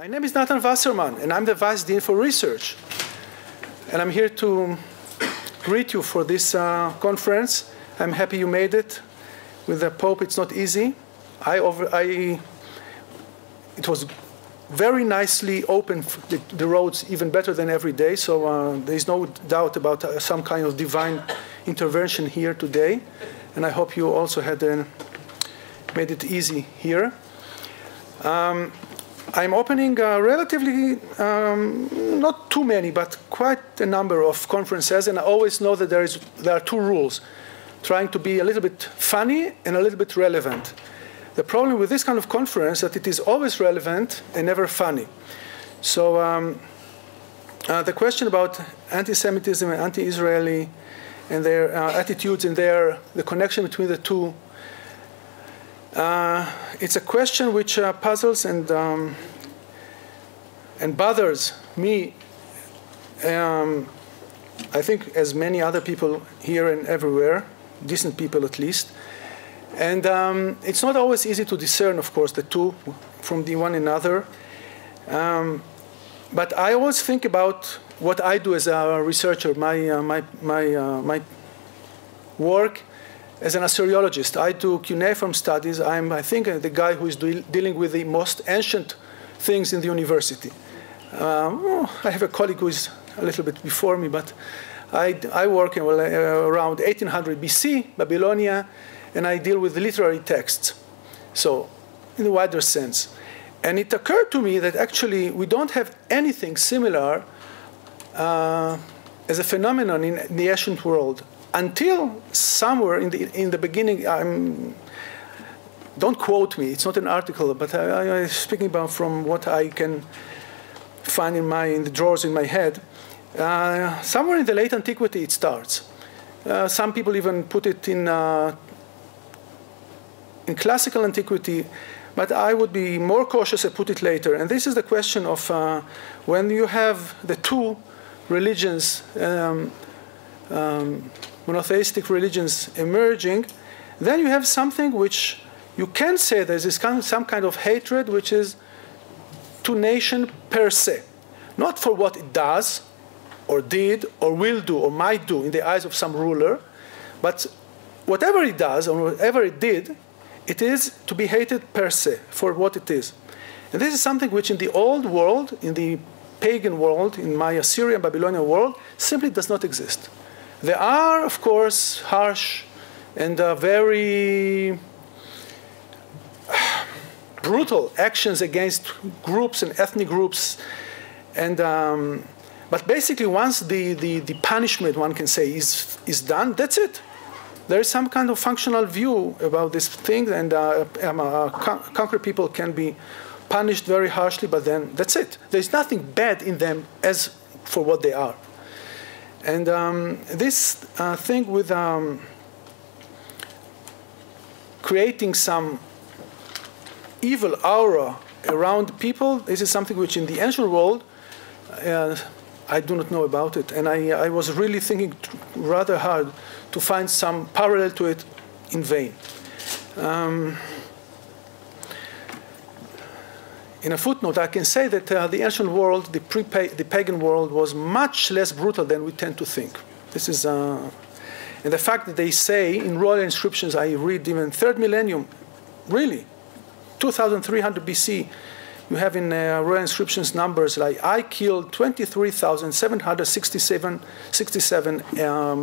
My name is Nathan Wasserman, and I'm the Vice Dean for Research. And I'm here to greet you for this conference. I'm happy you made it. With the Pope, it's not easy. It was very nicely open, the roads, even better than every day. So there's no doubt about some kind of divine intervention here today. And I hope you also had made it easy here. I'm opening relatively, not too many, but quite a number of conferences. And I always know that there are two rules, trying to be a little bit funny and a little bit relevant. The problem with this kind of conference is that it is always relevant and never funny. So the question about anti-Semitism and anti-Israeli and their attitudes and the connection between the two, it's a question which puzzles and bothers me, I think, as many other people here and everywhere, decent people at least. And it's not always easy to discern, of course, the two from the one another. But I always think about what I do as a researcher, my work as an Assyriologist. I do cuneiform studies. I'm, I think, the guy who is dealing with the most ancient things in the university. I have a colleague who is a little bit before me, but I work around 1800 BC, Babylonia, and I deal with literary texts, so in the wider sense. And it occurred to me that actually we don't have anything similar as a phenomenon in the ancient world until somewhere in the beginning. Don't quote me; it's not an article, but I'm speaking about from what I can find in the drawers in my head. Somewhere in the late antiquity, it starts. Some people even put it in classical antiquity, but I would be more cautious and put it later. And this is the question of when you have the two religions, monotheistic religions emerging, then you have something which you can say there's some kind of hatred which is to nation per se, not for what it does or did or will do or might do in the eyes of some ruler, but whatever it does or whatever it did, it is to be hated per se for what it is. And this is something which in the old world, in the pagan world, in my Assyrian Babylonian world, simply does not exist. There are, of course, harsh and very brutal actions against groups and ethnic groups. And, but basically, once the punishment, one can say, is done, that's it. There is some kind of functional view about this thing, and conquered people can be punished very harshly, but then that's it. There's nothing bad in them as for what they are. And this thing with creating some evil aura around people, this is something which in the ancient world, I do not know about it. And I was really thinking rather hard to find some parallel to it in vain. In a footnote, I can say that the ancient world, the pagan world, was much less brutal than we tend to think. This is, and the fact that they say in royal inscriptions, I read even 3rd millennium, really, 2300 BC, you have in royal inscriptions numbers like, I killed 23,767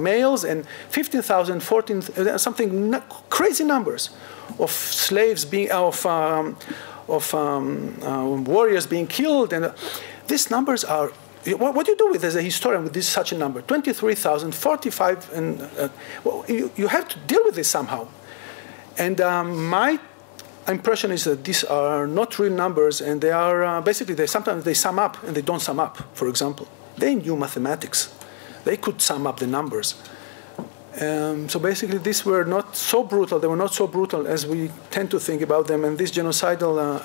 males and 15,014, something crazy numbers of slaves being, of warriors being killed. And these numbers are, what do you do with as a historian with this such a number? 23,045, and well, you have to deal with this somehow. And my impression is that these are not real numbers, and they are basically, sometimes they sum up and they don't sum up, for example. They knew mathematics. They could sum up the numbers. So basically, these were not so brutal. They were not so brutal as we tend to think about them. And these genocidal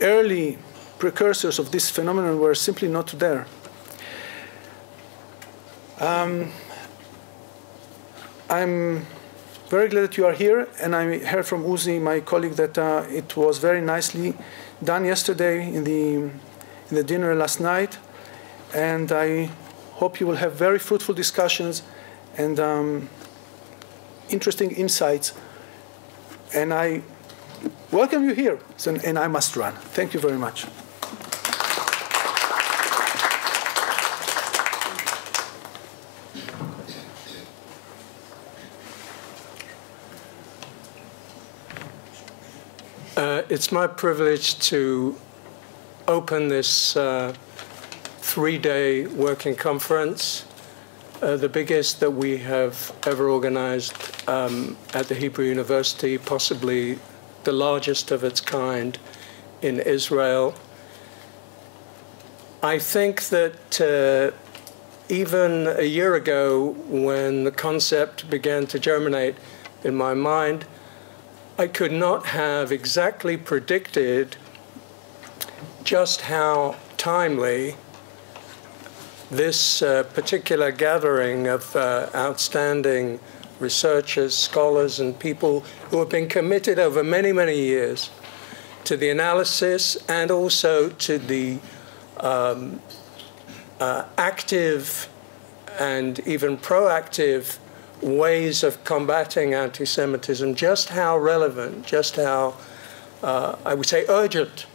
early precursors of this phenomenon were simply not there. I'm very glad that you are here, and I heard from Uzi, my colleague, that it was very nicely done yesterday in the dinner last night, and I hope you will have very fruitful discussions and interesting insights. And I welcome you here, and I must run. Thank you very much. It's my privilege to open this three-day working conference, the biggest that we have ever organized at the Hebrew University, possibly the largest of its kind in Israel. I think that even a year ago, when the concept began to germinate in my mind, I could not have exactly predicted just how timely this particular gathering of outstanding researchers, scholars, and people who have been committed over many, many years to the analysis and also to the active and even proactive ways of combating anti-Semitism, just how relevant, just how, I would say, urgent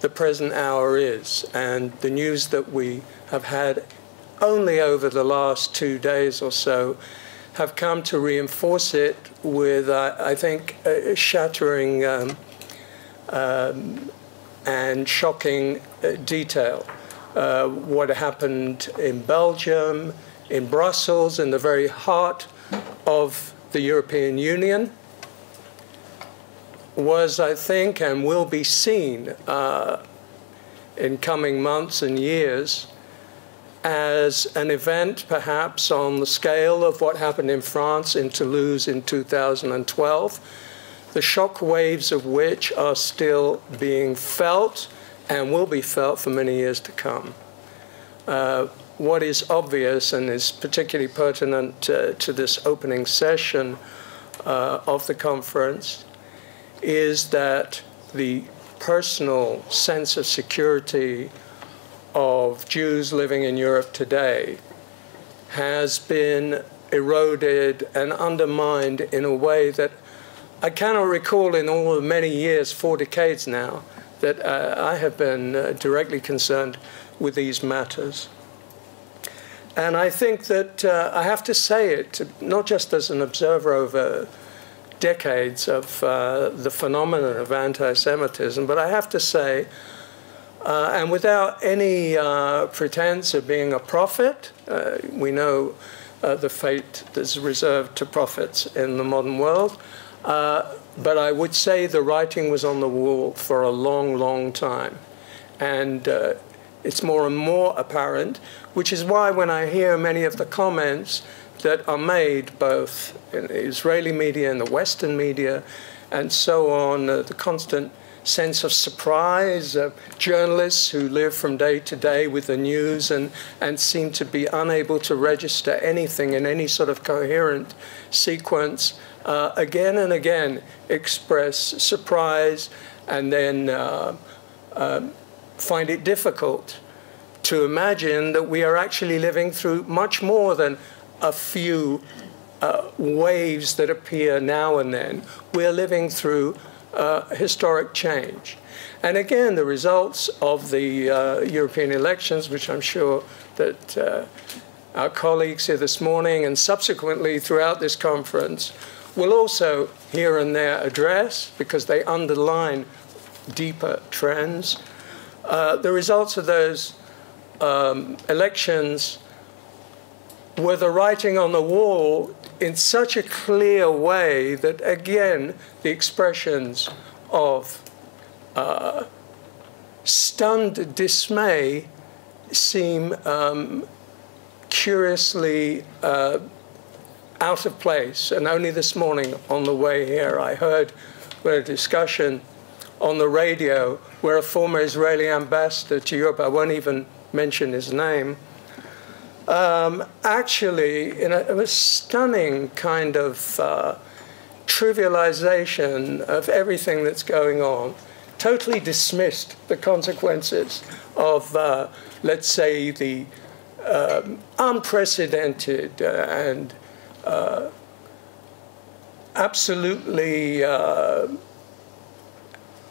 the present hour is. And the news that we have had only over the last 2 days or so have come to reinforce it with, I think, shattering and shocking detail. What happened in Belgium, in Brussels, in the very heart of the European Union, was, I think, and will be seen in coming months and years as an event perhaps on the scale of what happened in France, in Toulouse in 2012, the shock waves of which are still being felt and will be felt for many years to come. What is obvious and is particularly pertinent to this opening session of the conference is that the personal sense of security of Jews living in Europe today has been eroded and undermined in a way that I cannot recall in all the many years, 4 decades now, that I have been directly concerned with these matters. And I think that I have to say it, not just as an observer over decades of the phenomenon of anti-Semitism, but I have to say, and without any pretense of being a prophet, we know the fate that's reserved to prophets in the modern world, but I would say the writing was on the wall for a long, long time. And it's more and more apparent, which is why when I hear many of the comments that are made both in the Israeli media and the Western media and so on, the constant sense of surprise, journalists who live from day to day with the news and seem to be unable to register anything in any sort of coherent sequence, again and again express surprise and then find it difficult to imagine that we are actually living through much more than a few waves that appear now and then. We're living through historic change. And again, the results of the European elections, which I'm sure that our colleagues here this morning and subsequently throughout this conference will also here and there address, because they underline deeper trends. The results of those elections were the writing on the wall in such a clear way that, again, the expressions of stunned dismay seem curiously out of place. And only this morning on the way here, I heard a discussion on the radio where a former Israeli ambassador to Europe, I won't even mention his name, actually, in a stunning kind of trivialization of everything that's going on, totally dismissed the consequences of, let's say, the unprecedented and absolutely,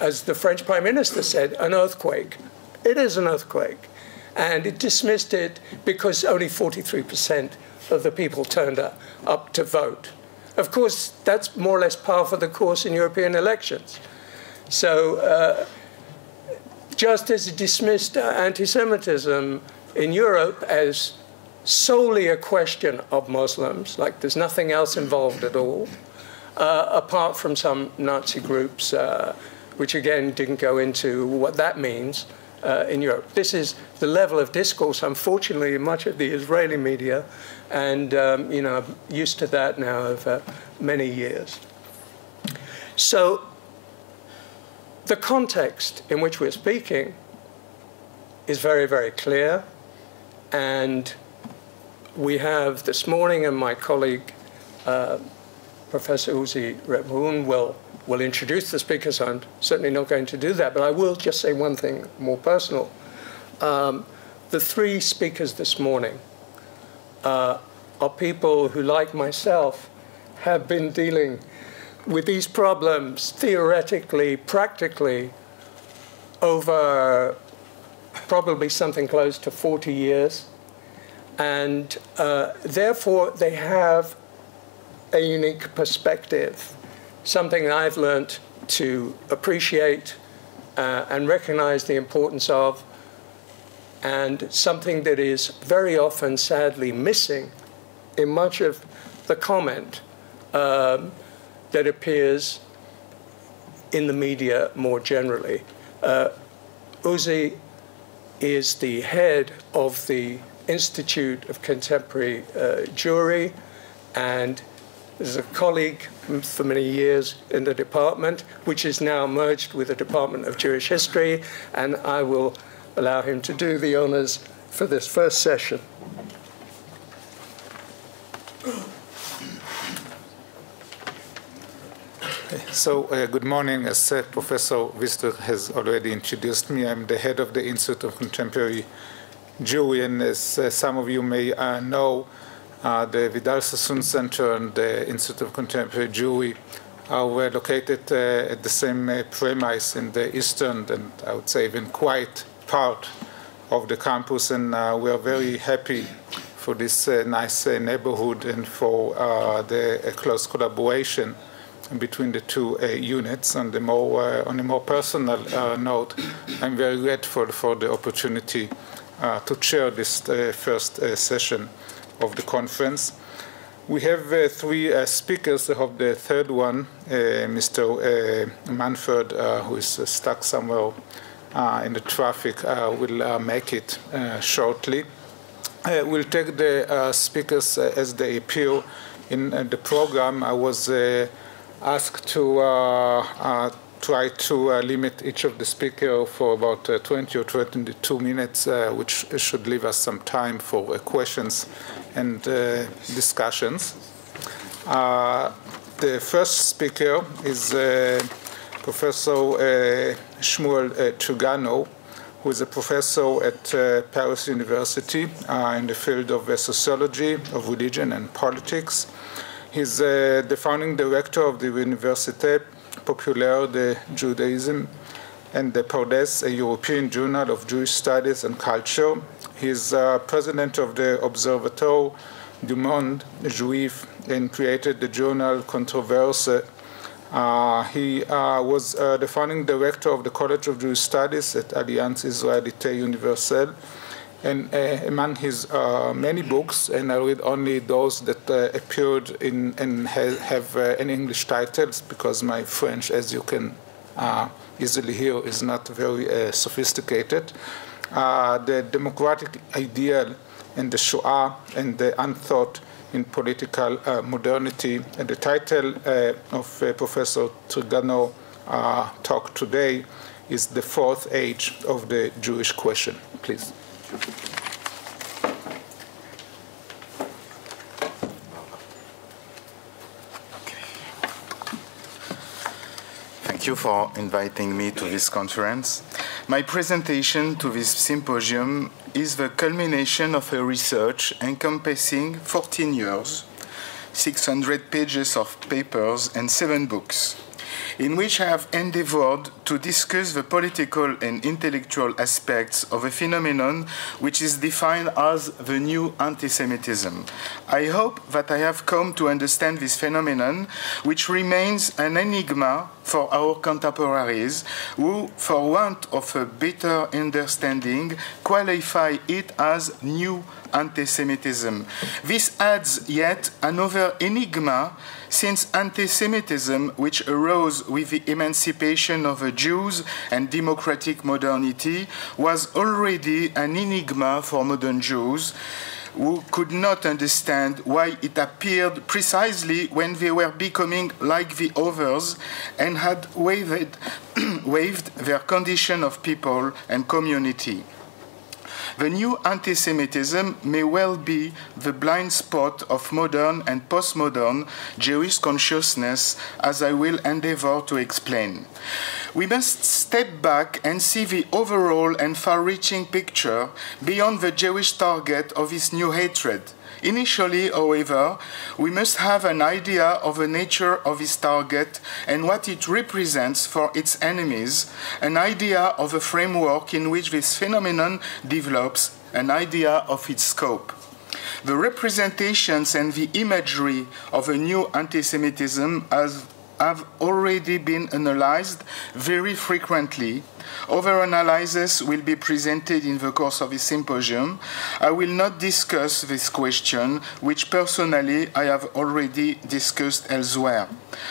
as the French Prime Minister said, an earthquake. It is an earthquake. And it dismissed it because only 43% of the people turned up to vote. Of course, that's more or less par for the course in European elections. So just as it dismissed anti-Semitism in Europe as solely a question of Muslims, like there's nothing else involved at all, apart from some Nazi groups, which again didn't go into what that means in Europe. This is the level of discourse, unfortunately, in much of the Israeli media, and you know, I'm used to that now over many years. So the context in which we're speaking is very, very clear, and we have this morning, and my colleague, Professor Uzi Rebhun, will introduce the speakers. I'm certainly not going to do that, but I will just say one thing more personal. The three speakers this morning are people who, like myself, have been dealing with these problems theoretically, practically, over probably something close to 40 years. And therefore, they have a unique perspective, something I've learned to appreciate and recognize the importance of, and something that is very often, sadly, missing in much of the comment that appears in the media more generally. Uzi is the head of the Institute of Contemporary Jewry, and is a colleague for many years in the department, which is now merged with the Department of Jewish History, and I will allow him to do the honors for this first session. So, good morning. As Professor Wistrich has already introduced me, I'm the head of the Institute of Contemporary Jewry, and as some of you may know, the Vidal Sassoon Center and the Institute of Contemporary Jewry are located at the same premise in the eastern and I would say even quiet part of the campus, and we are very happy for this nice neighborhood and for the close collaboration between the two units. On a more personal note, I'm very grateful for the opportunity to chair this first session of the conference. We have three speakers. I hope the third one, Mr. Manfred, who is stuck somewhere in the traffic, will make it shortly. We'll take the speakers as they appear in the program. I was asked to try to limit each of the speakers for about 20 or 22 minutes, which should leave us some time for questions and discussions. The first speaker is Professor Shmuel Trigano, who is a professor at Paris University in the field of sociology, of religion and politics. He's the founding director of the Université Populaire de Judaism and the Pardes, a European journal of Jewish studies and culture. He's president of the Observatoire du Monde Juif and created the journal Controverse. He was the founding director of the College of Jewish Studies at Alliance Israélite Universelle. And among his many books, and I read only those that appeared in and have any English titles, because my French, as you can easily hear, is not very sophisticated. The Democratic Ideal and the Shoah and the Unthought in Political Modernity. And the title of Professor Trigano talk today is The Fourth Age of the Jewish Question. Please. Thank you for inviting me to this conference. My presentation to this symposium is the culmination of a research encompassing 14 years, 600 pages of papers, and 7 books, in which I have endeavored to discuss the political and intellectual aspects of a phenomenon which is defined as the new anti-Semitism. I hope that I have come to understand this phenomenon, which remains an enigma for our contemporaries, who, for want of a better understanding, qualify it as new anti-Semitism. This adds yet another enigma, since anti-Semitism, which arose with the emancipation of the Jews and democratic modernity, was already an enigma for modern Jews, who could not understand why it appeared precisely when they were becoming like the others and had waived their condition of people and community. The new anti-Semitism may well be the blind spot of modern and postmodern Jewish consciousness, as I will endeavor to explain. We must step back and see the overall and far-reaching picture beyond the Jewish target of this new hatred. Initially, however, we must have an idea of the nature of its target and what it represents for its enemies, an idea of the framework in which this phenomenon develops, an idea of its scope. The representations and the imagery of a new anti-Semitism have already been analyzed very frequently. Other analyses will be presented in the course of this symposium. I will not discuss this question, which personally I have already discussed elsewhere.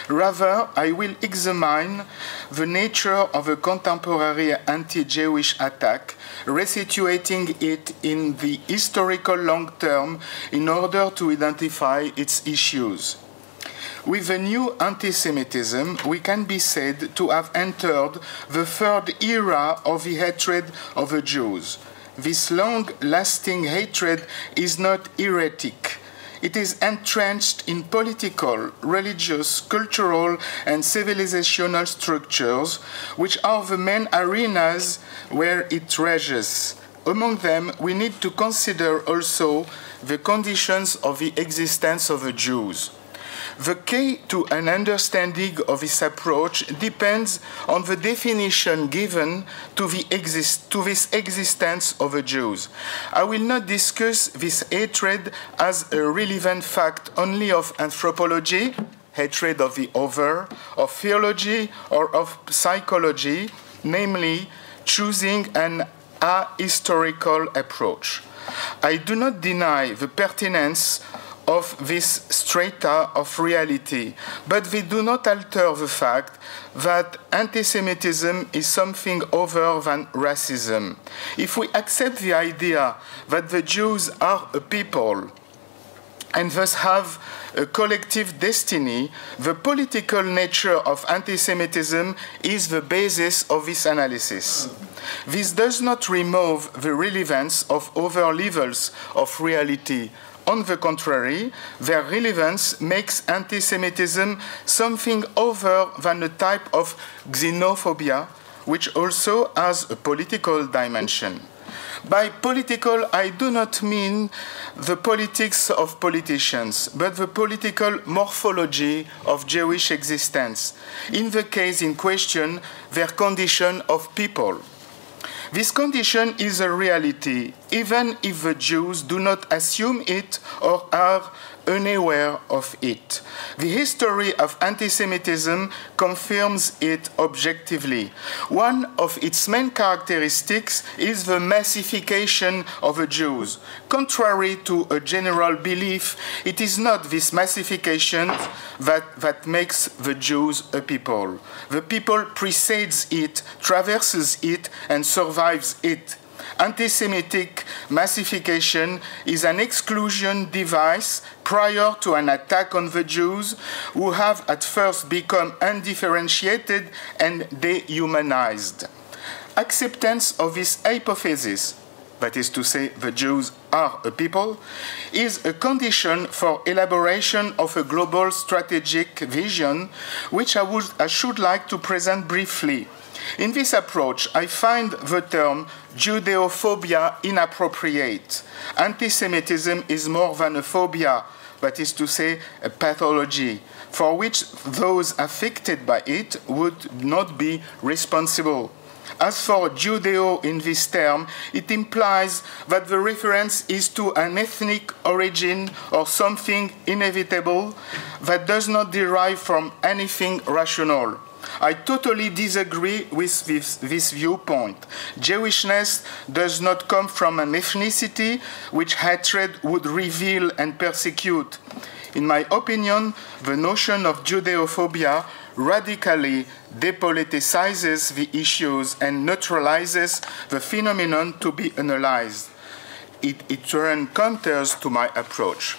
Rather, I will examine the nature of a contemporary anti-Jewish attack, resituating it in the historical long term in order to identify its issues. With the new anti-Semitism, we can be said to have entered the third era of the hatred of the Jews. This long-lasting hatred is not heretic. It is entrenched in political, religious, cultural, and civilizational structures, which are the main arenas where it rages. Among them, we need to consider also the conditions of the existence of the Jews. The key to an understanding of this approach depends on the definition given to this existence of the Jews. I will not discuss this hatred as a relevant fact only of anthropology, hatred of the other, of theology, or of psychology, namely choosing an ahistorical approach. I do not deny the pertinence of this strata of reality, but they do not alter the fact that anti-Semitism is something other than racism. If we accept the idea that the Jews are a people and thus have a collective destiny, the political nature of anti-Semitism is the basis of this analysis. This does not remove the relevance of other levels of reality. On the contrary, their relevance makes anti-Semitism something other than a type of xenophobia, which also has a political dimension. By political, I do not mean the politics of politicians, but the political morphology of Jewish existence. In the case in question, their condition of people. This condition is a reality, even if the Jews do not assume it or are unaware of it. The history of anti-Semitism confirms it objectively. One of its main characteristics is the massification of the Jews. Contrary to a general belief, it is not this massification that makes the Jews a people. The people precedes it, traverses it, and survives it. Anti-Semitic massification is an exclusion device prior to an attack on the Jews, who have at first become undifferentiated and dehumanized. Acceptance of this hypothesis that is to say, the Jews are a people, is a condition for elaboration of a global strategic vision, which I should like to present briefly. In this approach, I find the term Judeophobia inappropriate. Anti-Semitism is more than a phobia, that is to say, a pathology, for which those affected by it would not be responsible. As for Judeo in this term, it implies that the reference is to an ethnic origin or something inevitable that does not derive from anything rational. I totally disagree with this viewpoint. Jewishness does not come from an ethnicity which hatred would reveal and persecute. In my opinion, the notion of Judeophobia radically depoliticizes the issues and neutralizes the phenomenon to be analyzed. It runs counter to my approach.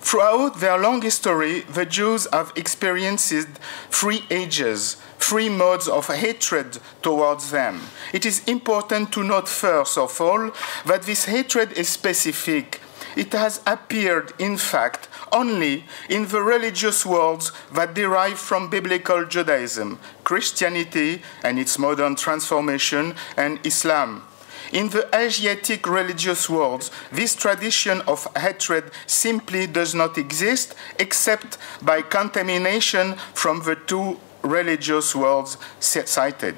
Throughout their long history, the Jews have experienced 3 ages, 3 modes of hatred towards them. It is important to note first of all that this hatred is specific. It has appeared, in fact, only in the religious worlds that derive from biblical Judaism, Christianity and its modern transformation, and Islam. In the Asiatic religious worlds, this tradition of hatred simply does not exist except by contamination from the 2 religious worlds cited.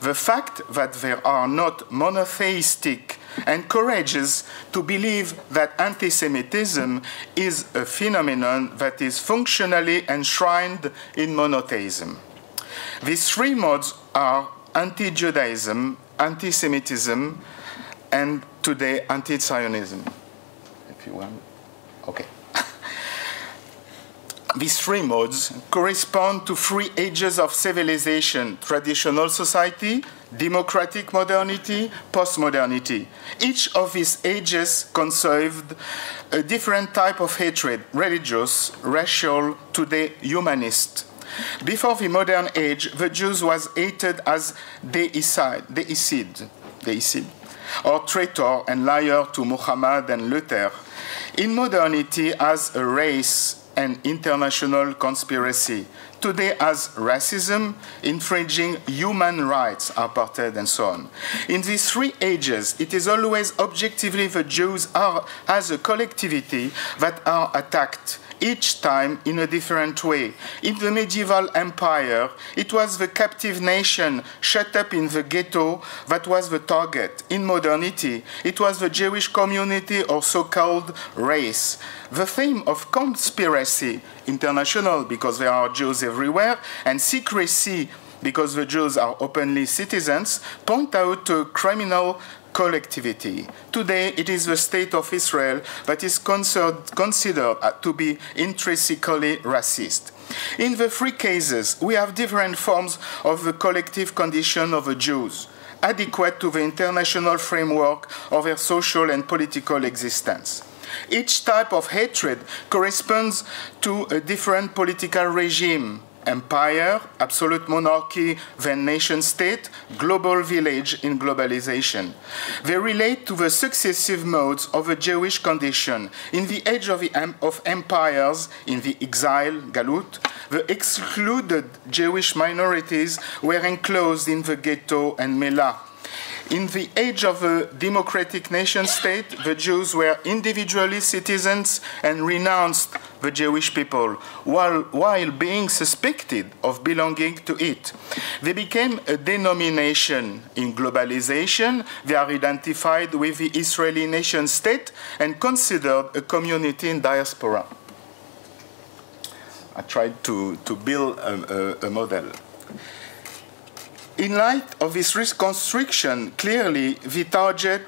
The fact that there are not monotheistic encourages to believe that anti-Semitism is a phenomenon that is functionally enshrined in monotheism. These 3 modes are anti-Judaism, anti-Semitism, and today anti-Zionism. If you want, okay. These 3 modes correspond to 3 ages of civilization: traditional society, democratic modernity, postmodernity. Each of these ages conceived a different type of hatred: religious, racial, today humanist. Before the modern age, the Jews was hated as deicide, or traitor and liar to Muhammad and Luther. In modernity, as a race and international conspiracy. Today as racism, infringing human rights, apartheid, and so on. In these 3 ages, it is always objectively the Jews are, as a collectivity, that are attacked, each time in a different way. In the medieval empire, it was the captive nation shut up in the ghetto that was the target. In modernity, it was the Jewish community or so-called race. The theme of conspiracy, international because there are Jews everywhere, and secrecy because the Jews are openly citizens, point out to criminal collectivity. Today, it is the state of Israel that is considered to be intrinsically racist. In the 3 cases, we have different forms of the collective condition of the Jews, adequate to the international framework of their social and political existence. Each type of hatred corresponds to a different political regime: empire, absolute monarchy, then nation-state, global village in globalization. They relate to the successive modes of the Jewish condition. In the age of empires, in the exile, Galut, the excluded Jewish minorities were enclosed in the ghetto and Mela. In the age of a democratic nation-state, the Jews were individually citizens and renounced the Jewish people, while being suspected of belonging to it. They became a denomination. In globalization, they are identified with the Israeli nation-state and considered a community in diaspora. I tried to build a model. In light of this reconstruction, clearly the target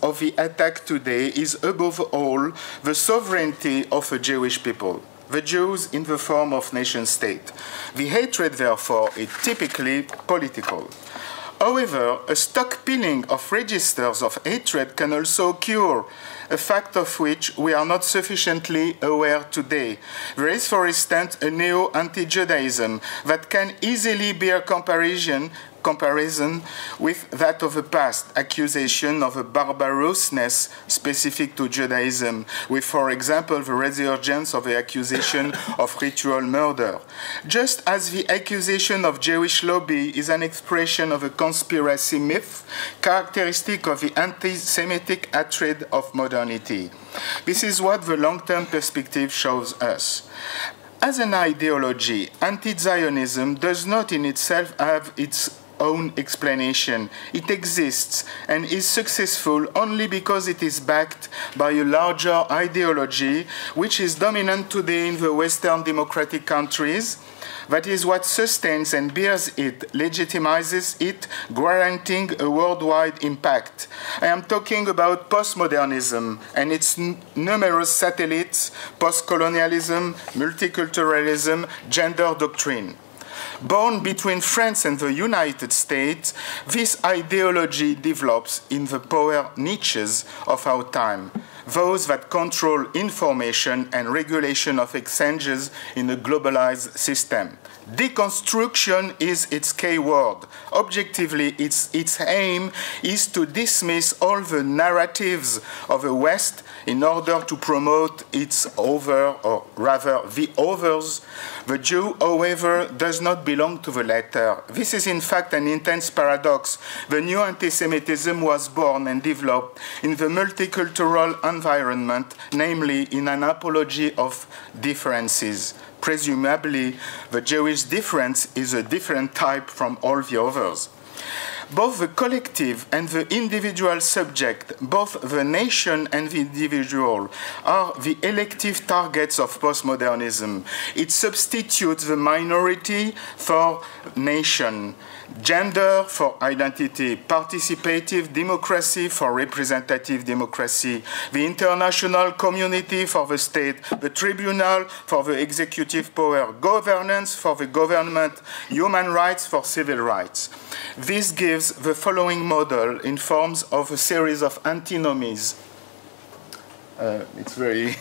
of the attack today is above all the sovereignty of the Jewish people, the Jews in the form of nation-state. The hatred, therefore, is typically political. However, a stockpiling of registers of hatred can also occur, a fact of which we are not sufficiently aware today. There is, for instance, a neo-anti-Judaism that can easily bear comparison comparison with that of the past, accusation of a barbarousness specific to Judaism, with, for example, the resurgence of the accusation of ritual murder. Just as the accusation of Jewish lobby is an expression of a conspiracy myth, characteristic of the anti-Semitic hatred of modernity. This is what the long-term perspective shows us. As an ideology, anti-Zionism does not in itself have its own explanation. It exists and is successful only because it is backed by a larger ideology which is dominant today in the Western democratic countries. That is what sustains and bears it, legitimizes it, guaranteeing a worldwide impact. I am talking about postmodernism and its numerous satellites, postcolonialism, multiculturalism, gender doctrine. Born between France and the United States, this ideology develops in the power niches of our time, those that control information and regulation of exchanges in a globalized system. Deconstruction is its key word. Objectively, its aim is to dismiss all the narratives of the West in order to promote its other, or rather the others. The Jew, however, does not belong to the latter. This is in fact an intense paradox. The new anti-Semitism was born and developed in the multicultural environment, namely in an apology of differences. Presumably, the Jewish difference is a different type from all the others. Both the collective and the individual subject, both the nation and the individual, are the elective targets of postmodernism. It substitutes the minority for nation, gender for identity, participative democracy for representative democracy, the international community for the state, the tribunal for the executive power, governance for the government, human rights for civil rights. This gives the following model in forms of a series of antinomies. It's very...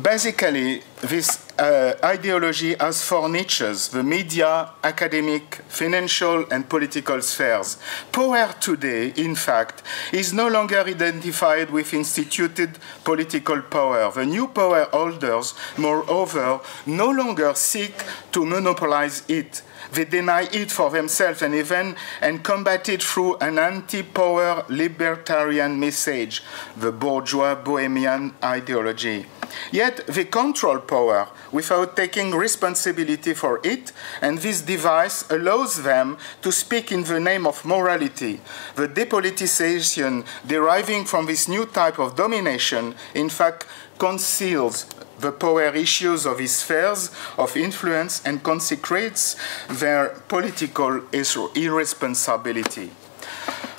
Basically, this ideology has four niches: the media, academic, financial, and political spheres. Power today, in fact, is no longer identified with instituted political power. The new power holders, moreover, no longer seek to monopolize it. They deny it for themselves and even combat it through an anti-power libertarian message, the bourgeois bohemian ideology. Yet they control power without taking responsibility for it, and this device allows them to speak in the name of morality. The depoliticization deriving from this new type of domination, in fact, conceals the power issues of his spheres of influence and consecrates their political irresponsibility.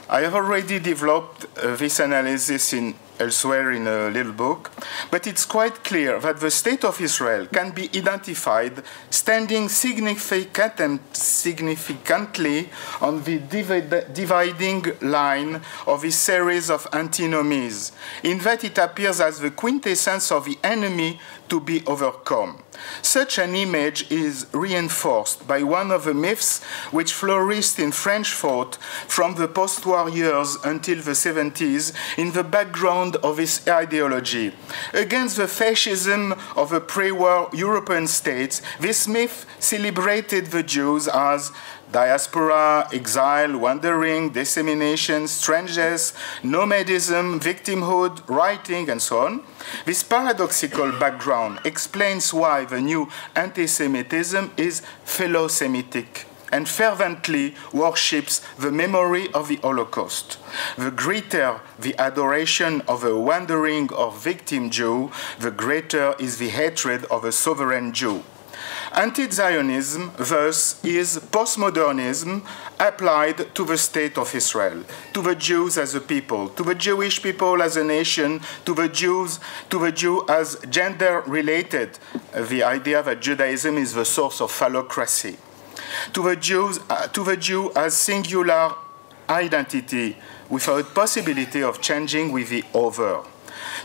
I have already developed this analysis elsewhere in a little book, but it's quite clear that the state of Israel can be identified standing significantly on the dividing line of a series of antinomies, in that it appears as the quintessence of the enemy to be overcome. Such an image is reinforced by one of the myths which flourished in French thought from the post-war years until the 70s in the background of this ideology. Against the fascism of the pre-war European states, this myth celebrated the Jews as diaspora, exile, wandering, dissemination, strangeness, nomadism, victimhood, writing, and so on. This paradoxical background explains why the new anti-Semitism is philo-Semitic and fervently worships the memory of the Holocaust. The greater the adoration of a wandering or victim Jew, the greater is the hatred of a sovereign Jew. Anti-Zionism, thus, is postmodernism applied to the state of Israel, to the Jews as a people, to the Jewish people as a nation, to the Jew as gender-related, the idea that Judaism is the source of phallocracy, to the Jew as singular identity without possibility of changing with the other.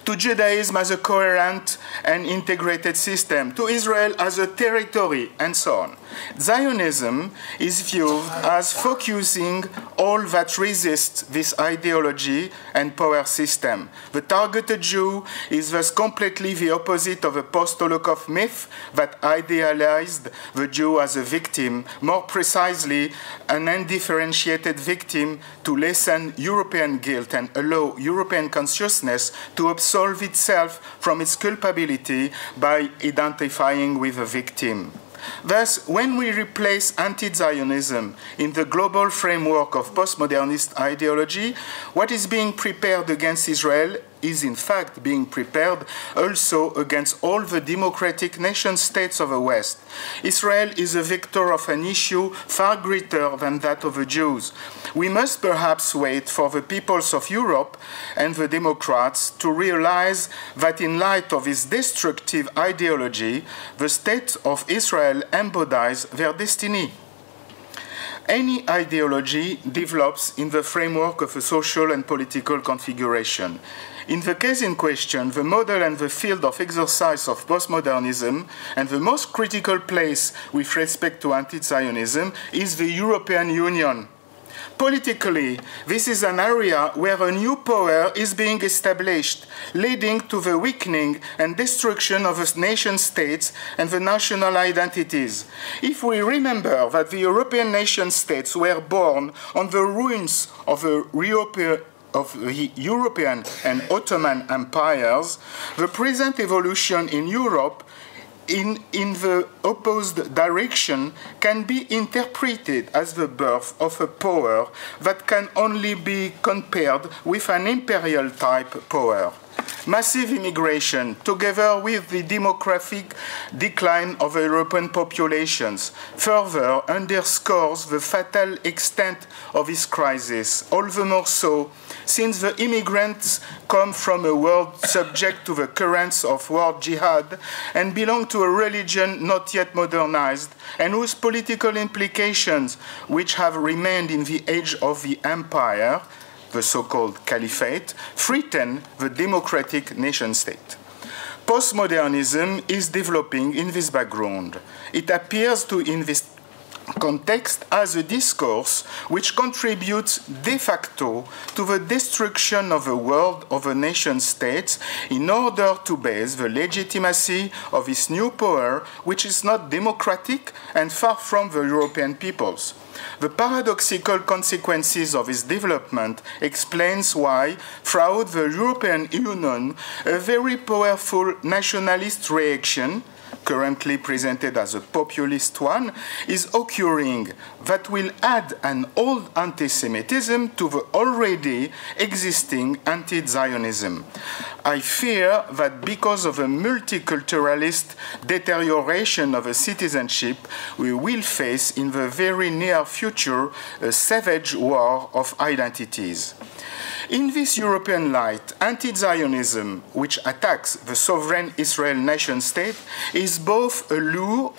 to Judaism as a coherent and integrated system, to Israel as a territory, and so on. Zionism is viewed as focusing all that resists this ideology and power system. The targeted Jew is thus completely the opposite of a post-Holocaust myth that idealized the Jew as a victim, more precisely an undifferentiated victim to lessen European guilt and allow European consciousness to absolve itself from its culpability by identifying with a victim. Thus, when we replace anti-Zionism in the global framework of postmodernist ideology, what is being prepared against Israel is in fact being prepared also against all the democratic nation-states of the West. Israel is a victor of an issue far greater than that of the Jews. We must perhaps wait for the peoples of Europe and the democrats to realize that in light of this destructive ideology, the state of Israel embodies their destiny. Any ideology develops in the framework of a social and political configuration. In the case in question, the model and the field of exercise of postmodernism and the most critical place with respect to anti-Zionism is the European Union. Politically, this is an area where a new power is being established, leading to the weakening and destruction of the nation-states and the national identities. If we remember that the European nation-states were born on the ruins of the European and Ottoman empires, the present evolution in Europe in the opposed direction can be interpreted as the birth of a power that can only be compared with an imperial type power. Massive immigration, together with the demographic decline of European populations, further underscores the fatal extent of this crisis, all the more so since the immigrants come from a world subject to the currents of world jihad and belong to a religion not yet modernized and whose political implications, which have remained in the age of the empire, the so-called caliphate, threaten the democratic nation-state. Postmodernism is developing in this background. It appears to, in this context, as a discourse which contributes de facto to the destruction of the world of the nation-states in order to base the legitimacy of this new power, which is not democratic and far from the European peoples. The paradoxical consequences of this development explains why, throughout the European Union, a very powerful nationalist reaction, currently presented as a populist one, is occurring that will add an old anti-Semitism to the already existing anti-Zionism. I fear that because of a multiculturalist deterioration of a citizenship, we will face in the very near future a savage war of identities. In this European light, anti-Zionism, which attacks the sovereign Israel nation-state, is both a lure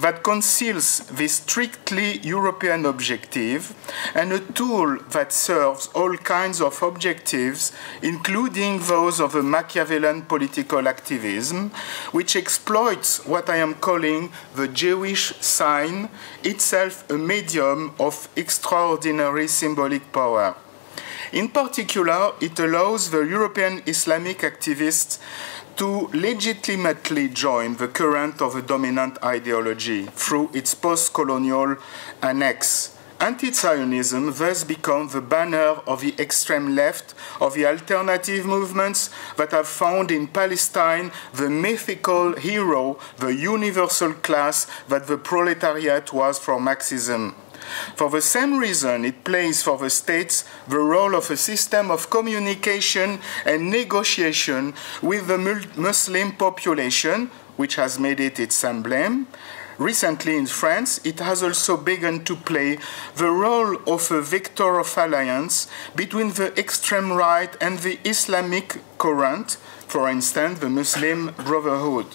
that conceals this strictly European objective and a tool that serves all kinds of objectives, including those of a Machiavellian political activism, which exploits what I am calling the Jewish sign, itself a medium of extraordinary symbolic power. In particular, it allows the European Islamic activists to legitimately join the current of a dominant ideology through its post-colonial annex. Anti-Zionism thus becomes the banner of the extreme left of the alternative movements that have found in Palestine the mythical hero, the universal class that the proletariat was for Marxism. For the same reason, it plays for the states the role of a system of communication and negotiation with the Muslim population, which has made it its emblem. Recently in France, it has also begun to play the role of a vector of alliance between the extreme right and the Islamic current, for instance, the Muslim Brotherhood.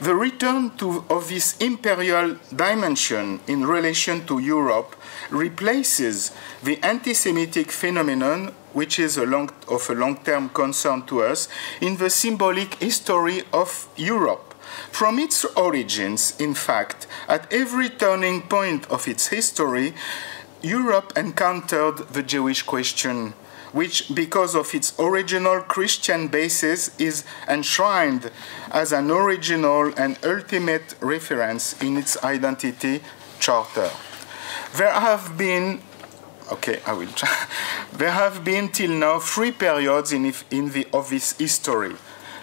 The return of this imperial dimension in relation to Europe replaces the anti-Semitic phenomenon, which is of a long-term concern to us, in the symbolic history of Europe. From its origins, in fact, at every turning point of its history, Europe encountered the Jewish question, which, because of its original Christian basis, is enshrined as an original and ultimate reference in its identity charter. There have been till now 3 periods of this history.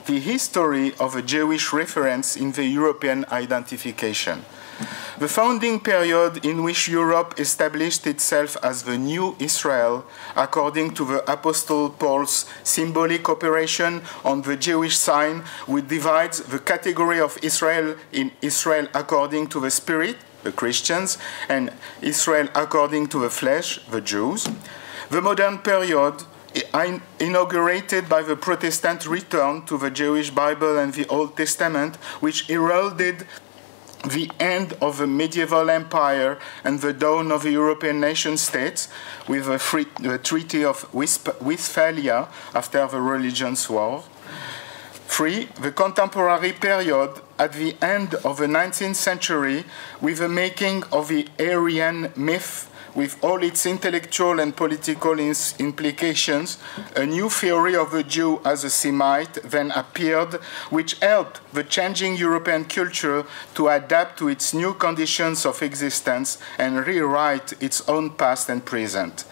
The history of a Jewish reference in the European identification. The founding period in which Europe established itself as the new Israel, according to the Apostle Paul's symbolic operation on the Jewish sign, which divides the category of Israel in Israel according to the Spirit, the Christians, and Israel according to the flesh, the Jews. The modern period, inaugurated by the Protestant return to the Jewish Bible and the Old Testament, which heralded the end of the medieval empire and the dawn of the European nation-states with the Treaty of Westphalia after the Religions' War. 3. The contemporary period at the end of the 19th century with the making of the Aryan myth with all its intellectual and political implications. A new theory of the Jew as a Semite then appeared, which helped the changing European culture to adapt to its new conditions of existence and rewrite its own past and present.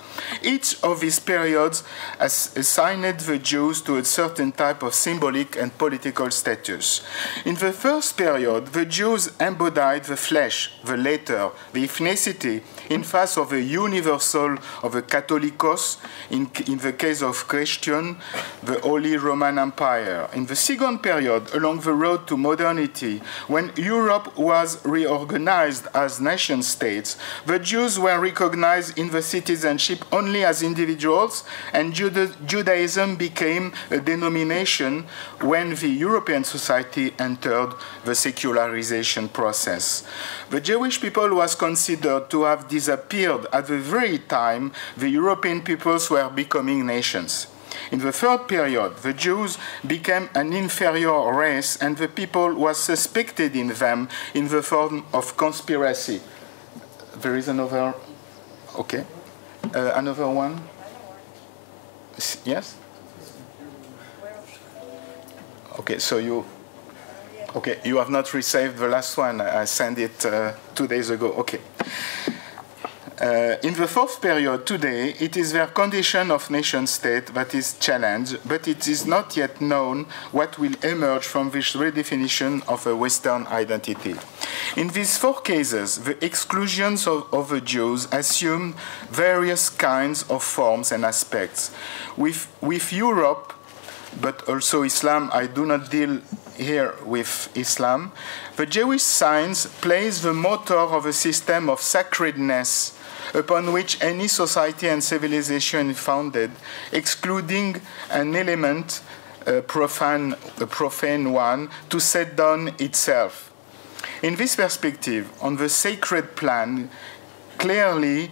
Each of these periods has assigned the Jews to a certain type of symbolic and political status. In the first period, the Jews embodied the flesh, the letter, the ethnicity, in face of the universal of the Catholicos, in the case of Christian, the Holy Roman Empire. In the second period, along the road to modernity, when Europe was reorganized as nation-states, the Jews were recognized in the citizenship only as individuals, and Judaism became a denomination when the European society entered the secularization process. The Jewish people was considered to have disappeared at the very time the European peoples were becoming nations. In the third period, the Jews became an inferior race, and the people was suspected in them in the form of conspiracy. There is another, okay. Another one? Yes? Okay, so you have not received the last one. I sent it 2 days ago. Okay. In the fourth period today, it is their condition of nation-state that is challenged, but it is not yet known what will emerge from this redefinition of a Western identity. In these 4 cases, the exclusions of the Jews assumed various kinds of forms and aspects. With Europe, but also Islam, I do not deal here with Islam, the Jewish science plays the motor of a system of sacredness upon which any society and civilization is founded, excluding an element, a profane one, to set down itself. In this perspective, on the sacred plan, clearly,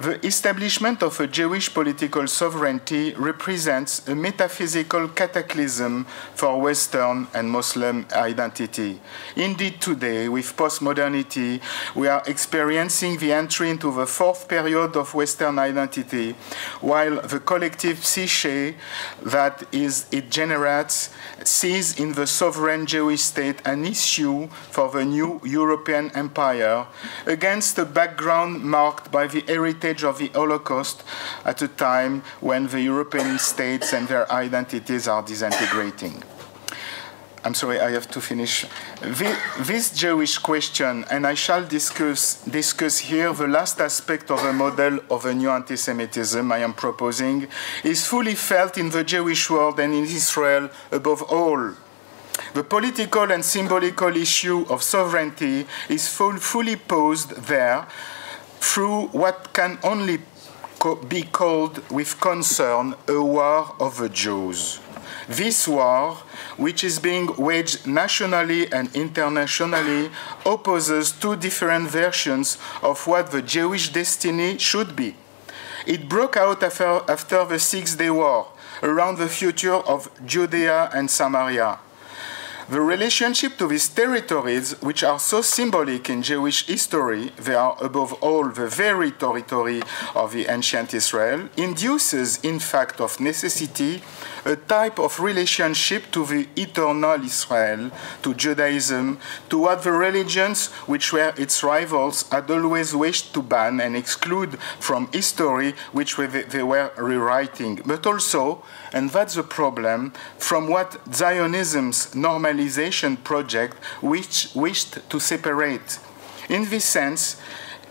the establishment of a Jewish political sovereignty represents a metaphysical cataclysm for Western and Muslim identity. Indeed, today, with postmodernity, we are experiencing the entry into the 4th period of Western identity, while the collective psyche that it generates sees in the sovereign Jewish state an issue for the new European empire against a background marked by the heritage of the Holocaust at a time when the European states and their identities are disintegrating. I'm sorry, I have to finish. This Jewish question, and I shall discuss here the last aspect of a model of a new anti-Semitism I am proposing, is fully felt in the Jewish world and in Israel above all. The political and symbolical issue of sovereignty is fully posed there through what can only be called with concern a war of the Jews. This war, which is being waged nationally and internationally, opposes two different versions of what the Jewish destiny should be. It broke out after the Six-Day War, around the future of Judea and Samaria. The relationship to these territories, which are so symbolic in Jewish history, they are above all the very territory of the ancient Israel, induces, in fact, of necessity, a type of relationship to the eternal Israel, to Judaism, to what the religions which were its rivals had always wished to ban and exclude from history which they were rewriting, but also, and that's the problem, from what Zionism's normalization project wished to separate. In this sense,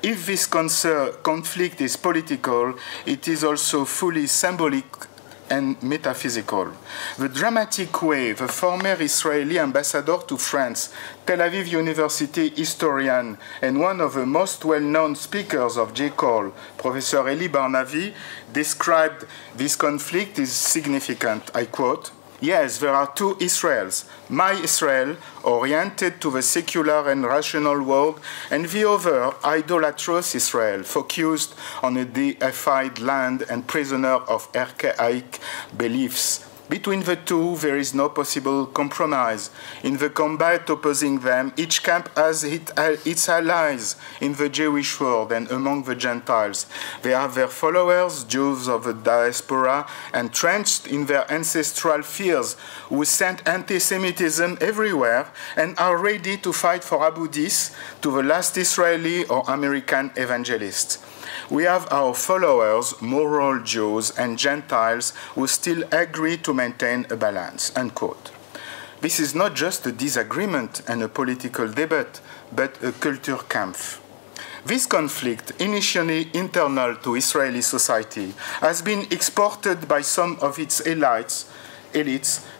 if this conflict is political, it is also fully symbolic and metaphysical. The dramatic way the former Israeli ambassador to France, Tel Aviv University historian, and one of the most well-known speakers of J-Call, Professor Eli Barnavi, described this conflict is significant. I quote, "Yes, there are two Israels, my Israel, oriented to the secular and rational world, and the other, idolatrous Israel, focused on a deified land and prisoner of archaic beliefs. Between the two, there is no possible compromise. In the combat opposing them, each camp has its allies in the Jewish world and among the Gentiles. They have their followers, Jews of the diaspora, entrenched in their ancestral fears, who sent anti-Semitism everywhere and are ready to fight for Abu Dis, to the last Israeli or American evangelist. We have our followers, moral Jews and Gentiles, who still agree to maintain a balance," unquote. This is not just a disagreement and a political debate, but a Kulturkampf. This conflict, initially internal to Israeli society, has been exported by some of its elites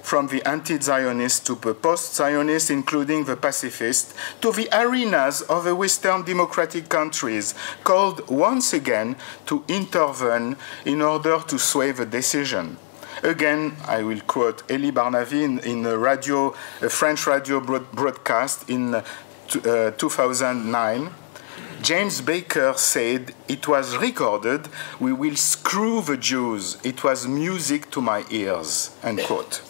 from the anti-Zionists to the post-Zionists, including the pacifists, to the arenas of the Western democratic countries, called once again to intervene in order to sway the decision. Again, I will quote Eli Barnavi in a French radio broadcast in 2009. James Baker said, "It was recorded, we will screw the Jews. It was music to my ears," unquote.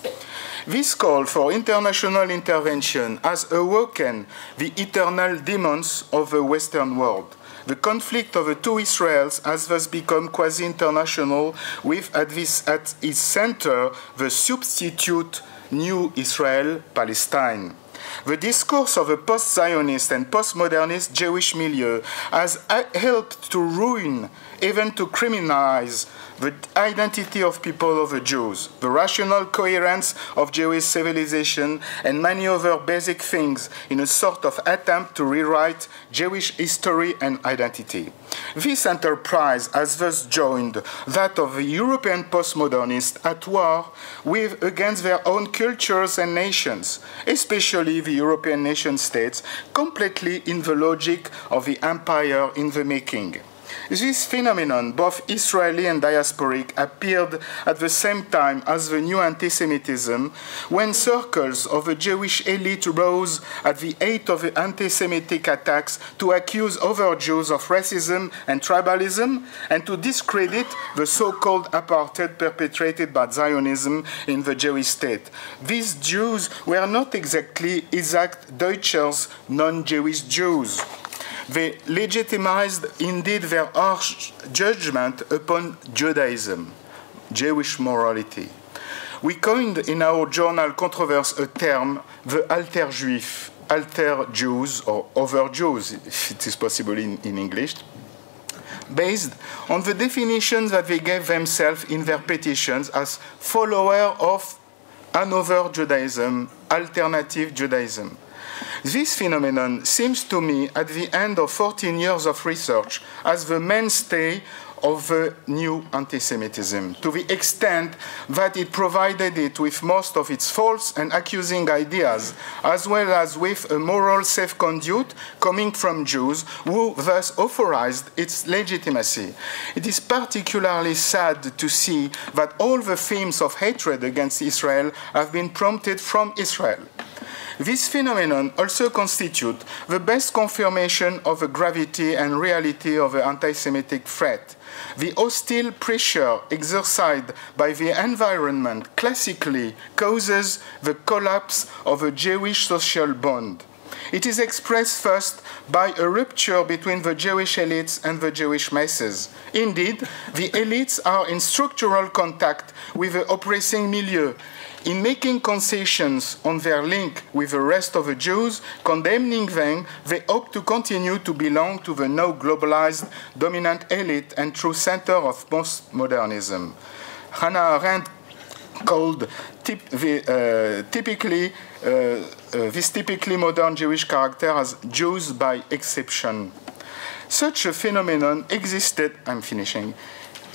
This call for international intervention has awoken the eternal demons of the Western world. The conflict of the two Israels has thus become quasi-international, with at its center the substitute New Israel, Palestine. The discourse of a post-Zionist and post-modernist Jewish milieu has helped to ruin, even to criminalize, the identity of people of the Jews, the rational coherence of Jewish civilization, and many other basic things in a sort of attempt to rewrite Jewish history and identity. This enterprise has thus joined that of the European postmodernists at war against their own cultures and nations, especially the European nation-states, completely in the logic of the empire in the making. This phenomenon, both Israeli and diasporic, appeared at the same time as the new anti-Semitism, when circles of the Jewish elite rose at the height of the anti-Semitic attacks to accuse other Jews of racism and tribalism, and to discredit the so-called apartheid perpetrated by Zionism in the Jewish state. These Jews were not exactly Isaac Deutscher's non-Jewish Jews. They legitimized indeed their harsh judgment upon Judaism, Jewish morality. We coined in our journal Controverse a term, the alter Juif, alter Jews, or other Jews, if it is possible in English, based on the definitions that they gave themselves in their petitions as follower of another Judaism, alternative Judaism. This phenomenon seems to me, at the end of 14 years of research, as the mainstay of the new anti-Semitism, to the extent that it provided it with most of its false and accusing ideas, as well as with a moral safe conduit coming from Jews, who thus authorized its legitimacy. It is particularly sad to see that all the themes of hatred against Israel have been prompted from Israel. This phenomenon also constitutes the best confirmation of the gravity and reality of the anti-Semitic threat. The hostile pressure exercised by the environment classically causes the collapse of a Jewish social bond. It is expressed first by a rupture between the Jewish elites and the Jewish masses. Indeed, the elites are in structural contact with the oppressing milieu. In making concessions on their link with the rest of the Jews, condemning them, they hope to continue to belong to the now globalized dominant elite and true center of postmodernism. Hannah Arendt called this typically modern Jewish character as Jews by exception. Such a phenomenon existed, I'm finishing,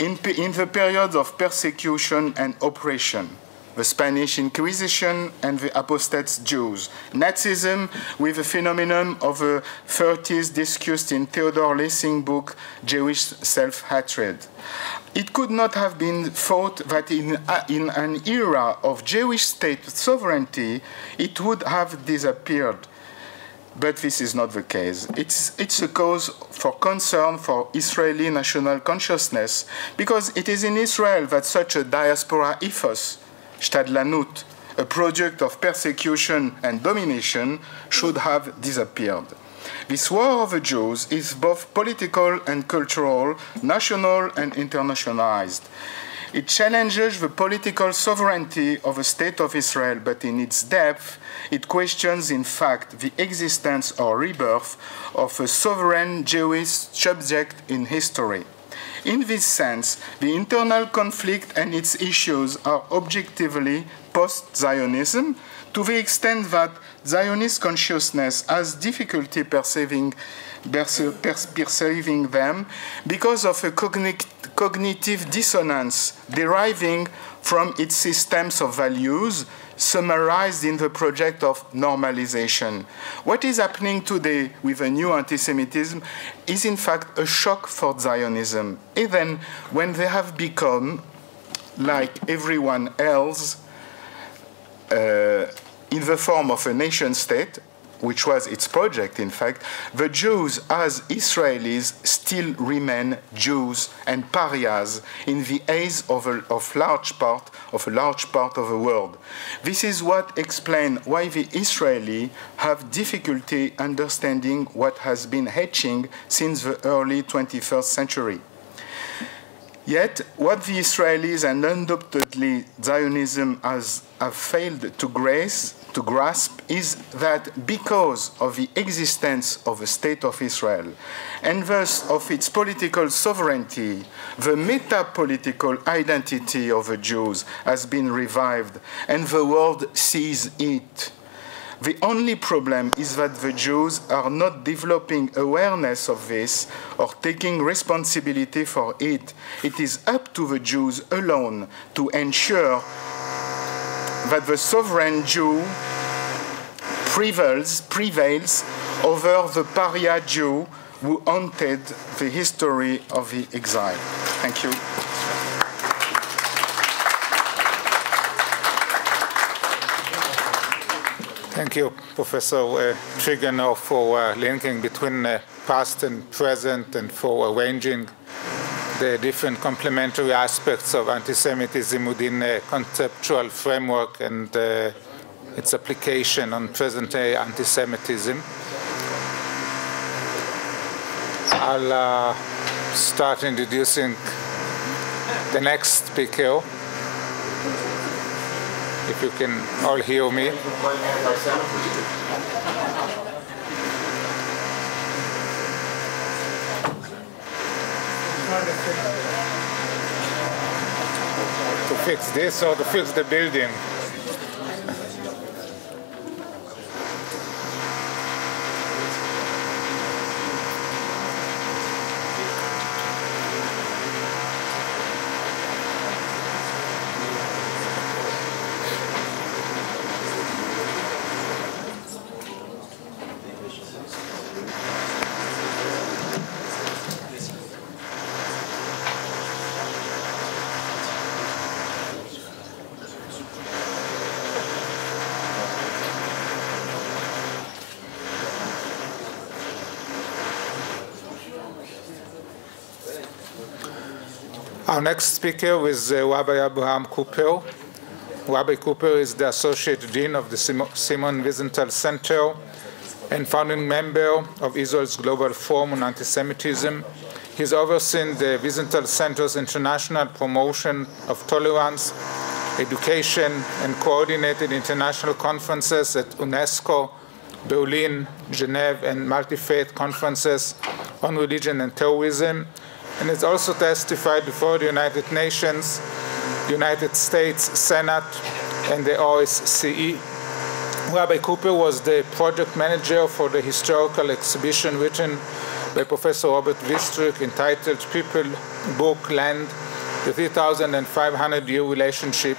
in the periods of persecution and oppression. The Spanish Inquisition and the apostate Jews, Nazism with the phenomenon of the 30s discussed in Theodor Lessing's book, Jewish Self-Hatred. It could not have been thought that in an era of Jewish state sovereignty, it would have disappeared. But this is not the case. It's a cause for concern for Israeli national consciousness, because it is in Israel that such a diaspora ethos, Shtadlanut, a product of persecution and domination, should have disappeared. This war of the Jews is both political and cultural, national and internationalized. It challenges the political sovereignty of the State of Israel, but in its depth, it questions, in fact, the existence or rebirth of a sovereign Jewish subject in history. In this sense, the internal conflict and its issues are objectively post-Zionism, to the extent that Zionist consciousness has difficulty perceiving them because of a cognitive dissonance deriving from its systems of values summarized in the project of normalization. What is happening today with a new anti-Semitism is in fact a shock for Zionism, even when they have become, like everyone else, in the form of a nation state, which was its project, in fact, the Jews as Israelis still remain Jews and pariahs in the eyes of a large part of the world. This is what explains why the Israelis have difficulty understanding what has been hatching since the early 21st century. Yet, what the Israelis and undoubtedly Zionism have failed to grasp is that because of the existence of the State of Israel, and thus of its political sovereignty, the meta-political identity of the Jews has been revived, and the world sees it. The only problem is that the Jews are not developing awareness of this or taking responsibility for it. It is up to the Jews alone to ensure that the sovereign Jew prevails over the pariah Jew who haunted the history of the exile. Thank you. Thank you, Professor Trigano, for linking between past and present and for arranging the different complementary aspects of anti-Semitism within a conceptual framework and its application on present-day anti-Semitism. I'll start introducing the next speaker. If you can all hear me. To fix this or to fix the building? Our next speaker is Rabbi Abraham Cooper. Rabbi Cooper is the Associate Dean of the Simon Wiesenthal Center and founding member of Israel's Global Forum on Antisemitism. He's overseen the Wiesenthal Center's international promotion of tolerance, education, and coordinated international conferences at UNESCO, Berlin, Geneva, and multi-faith conferences on religion and terrorism, and has also testified before the United Nations, the United States Senate, and the OSCE. Rabbi Cooper was the project manager for the historical exhibition written by Professor Robert Wistrich entitled People, Book, Land, the 3,500-year relationship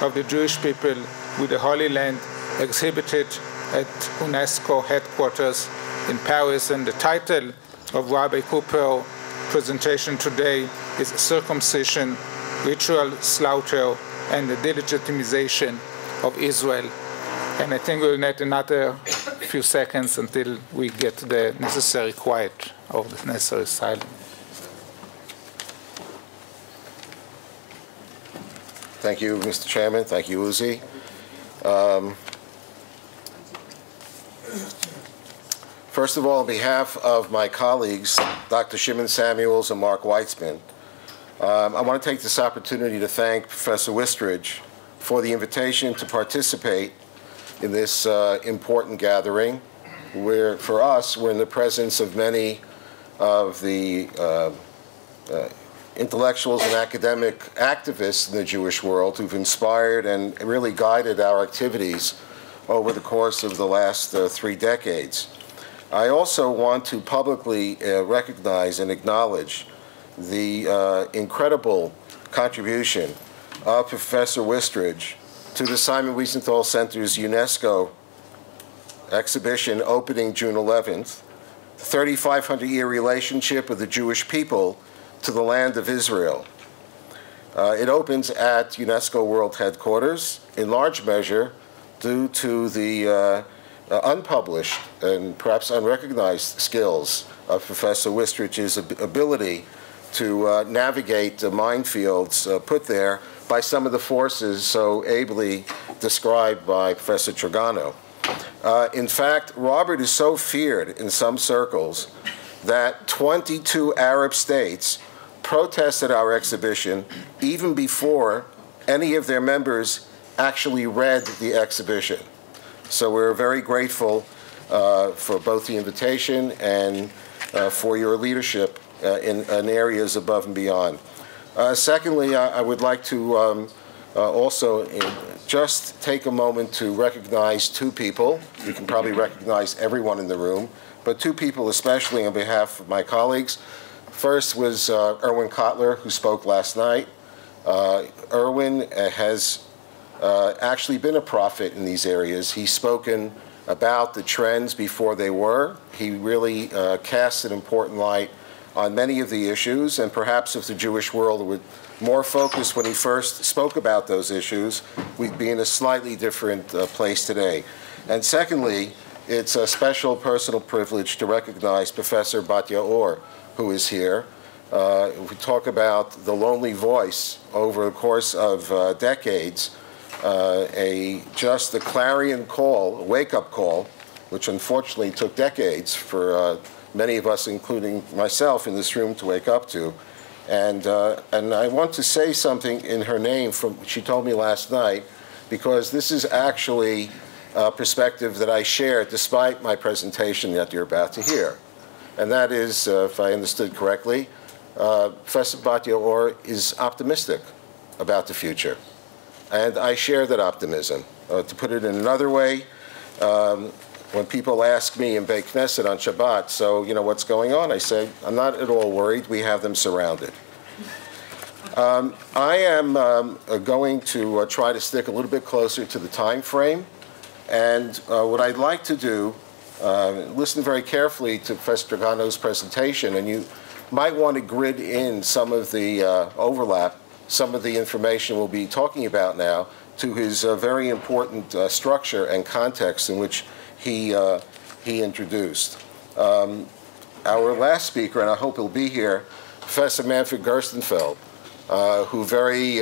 of the Jewish people with the Holy Land, exhibited at UNESCO headquarters in Paris. And the title of Rabbi Cooper's presentation today is Circumcision, Ritual Slaughter, and the Delegitimization of Israel. And I think we'll need another few seconds until we get the necessary quiet or the necessary silence. Thank you, Mr. Chairman. Thank you, Uzi. First of all, on behalf of my colleagues, Dr. Shimon Samuels and Mark Weitzman, I want to take this opportunity to thank Professor Wistrich for the invitation to participate in this important gathering, where for us, we're in the presence of many of the intellectuals and academic activists in the Jewish world who've inspired and really guided our activities over the course of the last 3 decades. I also want to publicly recognize and acknowledge the incredible contribution of Professor Wistrich to the Simon Wiesenthal Center's UNESCO exhibition opening June 11th, the 3,500-year relationship of the Jewish people to the land of Israel. It opens at UNESCO World Headquarters, in large measure due to the unpublished and perhaps unrecognized skills of Professor Wistrich's ability to navigate the minefields put there by some of the forces so ably described by Professor Trigano. In fact, Robert is so feared in some circles that 22 Arab states protested our exhibition even before any of their members actually read the exhibition. So we're very grateful for both the invitation and for your leadership in areas above and beyond. Secondly, I would like to also just take a moment to recognize 2 people. You can probably recognize everyone in the room, but 2 people especially on behalf of my colleagues. First was Erwin Kotler, who spoke last night. Erwin has actually been a prophet in these areas. He's spoken about the trends before they were. He really cast an important light on many of the issues, and perhaps if the Jewish world were more focused when he first spoke about those issues, we'd be in a slightly different place today. And secondly, it's a special personal privilege to recognize Professor Batya Or, who is here. We talk about the lonely voice over the course of decades, just a clarion call, a wake-up call, which unfortunately took decades for many of us, including myself in this room, to wake up to. And I want to say something in her name from what she told me last night, because this is actually a perspective that I share despite my presentation that you're about to hear. And that is, if I understood correctly, Professor Batya Or is optimistic about the future. And I share that optimism. To put it in another way, when people ask me in Beit Knesset on Shabbat, so, you know, what's going on? I say, I'm not at all worried. We have them surrounded. I am going to try to stick a little bit closer to the time frame. And what I'd like to do, listen very carefully to Professor Trigano's presentation, and you might want to grid in some of the overlap, some of the information we'll be talking about now, to his very important structure and context in which he introduced. Our last speaker, and I hope he'll be here, Professor Manfred Gerstenfeld, who very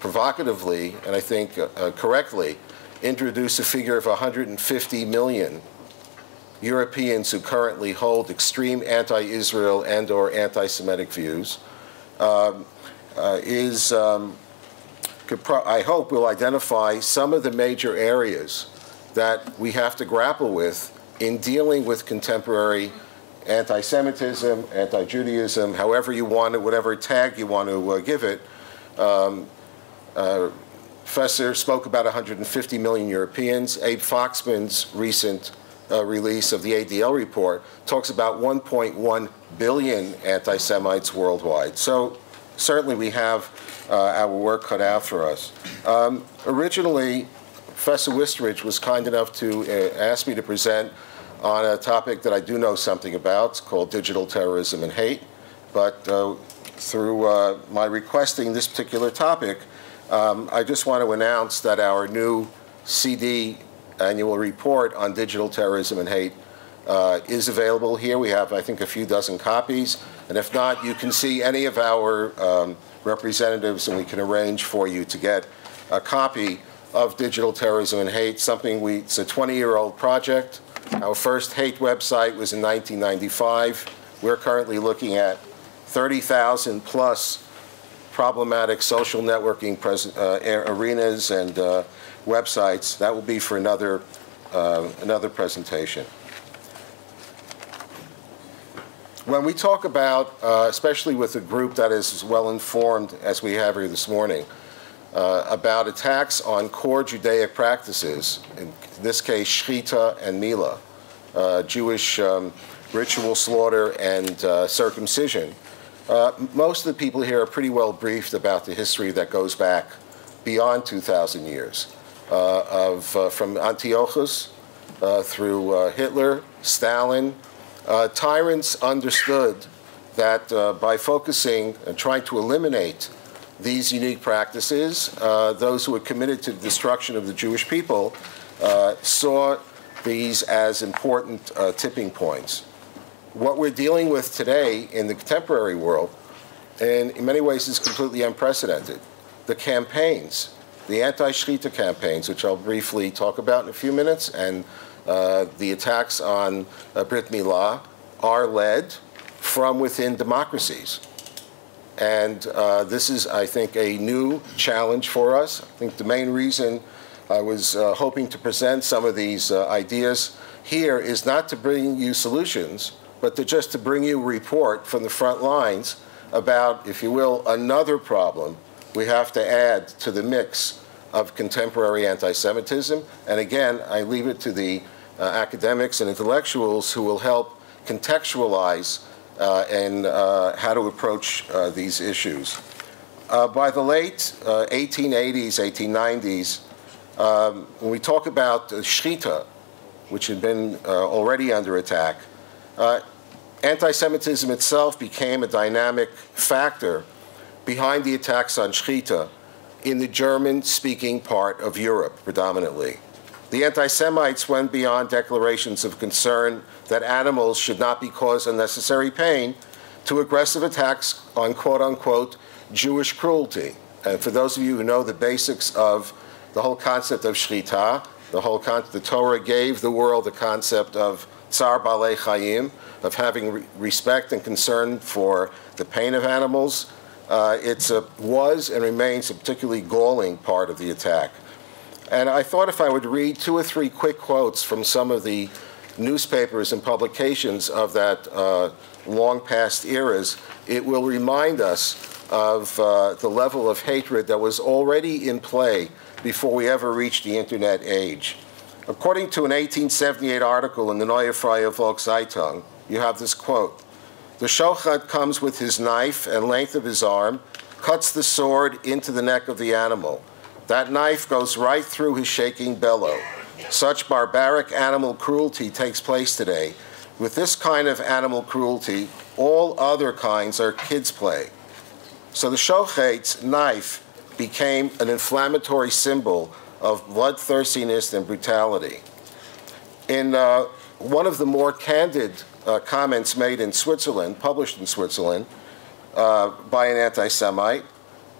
provocatively, and I think correctly, introduced a figure of 150 million Europeans who currently hold extreme anti-Israel and/or anti-Semitic views, I hope will identify some of the major areas that we have to grapple with in dealing with contemporary anti-Semitism, anti-Judaism, however you want it, whatever tag you want to give it. Professor spoke about 150 million Europeans. Abe Foxman's recent release of the ADL report talks about 1.1 billion anti-Semites worldwide. So certainly we have our work cut out for us. Originally, Professor Wistrich was kind enough to ask me to present on a topic that I do know something about. It's called digital terrorism and hate. But through my requesting this particular topic, I just want to announce that our new CD annual report on digital terrorism and hate is available here. We have, I think, a few dozen copies. And if not, you can see any of our representatives, and we can arrange for you to get a copy of digital terrorism and hate, it's a 20-year-old project. Our first hate website was in 1995. We're currently looking at 30,000 plus problematic social networking arenas and websites. That will be for another presentation. When we talk about, especially with a group that is as well informed as we have here this morning, about attacks on core Judaic practices, in this case, shechita and milah, Jewish ritual slaughter and circumcision, most of the people here are pretty well briefed about the history that goes back beyond 2,000 years, from Antiochus through Hitler, Stalin. Tyrants understood that by focusing and trying to eliminate these unique practices, those who were committed to the destruction of the Jewish people saw these as important tipping points. What we're dealing with today in the contemporary world, and in many ways is completely unprecedented. The campaigns, the anti-shechita campaigns, which I'll briefly talk about in a few minutes, and the attacks on Brit Milah are led from within democracies. And this is, I think, a new challenge for us. I think the main reason I was hoping to present some of these ideas here is not to bring you solutions, but just to bring you a report from the front lines about, if you will, another problem we have to add to the mix of contemporary anti-Semitism. And again, I leave it to the academics and intellectuals who will help contextualize and how to approach these issues. By the late 1880s, 1890s, when we talk about shechita, which had been already under attack, anti-Semitism itself became a dynamic factor behind the attacks on shechita in the German-speaking part of Europe, predominantly. The anti-Semites went beyond declarations of concern that animals should not be caused unnecessary pain to aggressive attacks on quote-unquote Jewish cruelty. And for those of you who know the basics of the whole concept of shechita, the Torah gave the world the concept of tsar balei chayim, of having respect and concern for the pain of animals. It was and remains a particularly galling part of the attack. And I thought if I would read 2 or 3 quick quotes from some of the newspapers and publications of that long past eras, it will remind us of the level of hatred that was already in play before we ever reached the internet age. According to an 1878 article in the Neue Freie Volkszeitung, you have this quote: "The shochet comes with his knife and length of his arm, cuts the sword into the neck of the animal. That knife goes right through his shaking bellow. Such barbaric animal cruelty takes place today. With this kind of animal cruelty, all other kinds are kids' play." So the shochet's knife became an inflammatory symbol of bloodthirstiness and brutality. In one of the more candid comments made in Switzerland, published in Switzerland, by an anti-Semite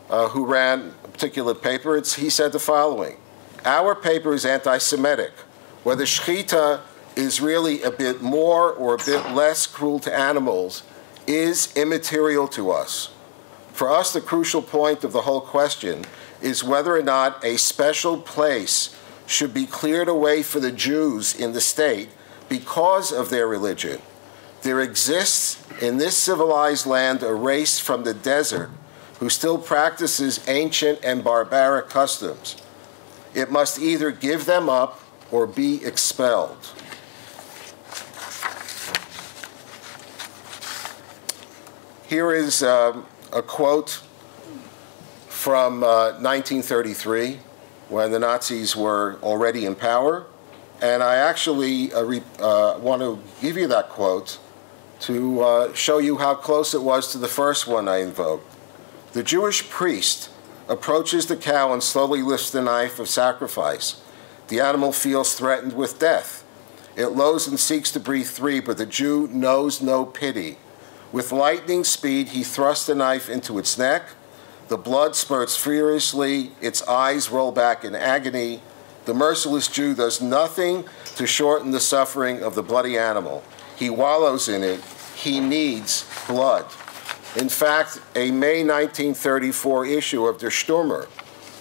who ran a particular paper. He said the following: "Our paper is anti-Semitic. Whether shechita is really a bit more or a bit less cruel to animals is immaterial to us. For us, the crucial point of the whole question is whether or not a special place should be cleared away for the Jews in the state because of their religion. There exists in this civilized land a race from the desert who still practices ancient and barbaric customs. It must either give them up or be expelled." Here is a quote from 1933, when the Nazis were already in power. And I actually want to give you that quote to show you how close it was to the first one I invoked. "The Jewish priest approaches the cow and slowly lifts the knife of sacrifice. The animal feels threatened with death. It lows and seeks to breathe free, but the Jew knows no pity. With lightning speed, he thrusts the knife into its neck. The blood spurts furiously. Its eyes roll back in agony. The merciless Jew does nothing to shorten the suffering of the bloody animal. He wallows in it. He needs blood." In fact, a May 1934 issue of Der Stürmer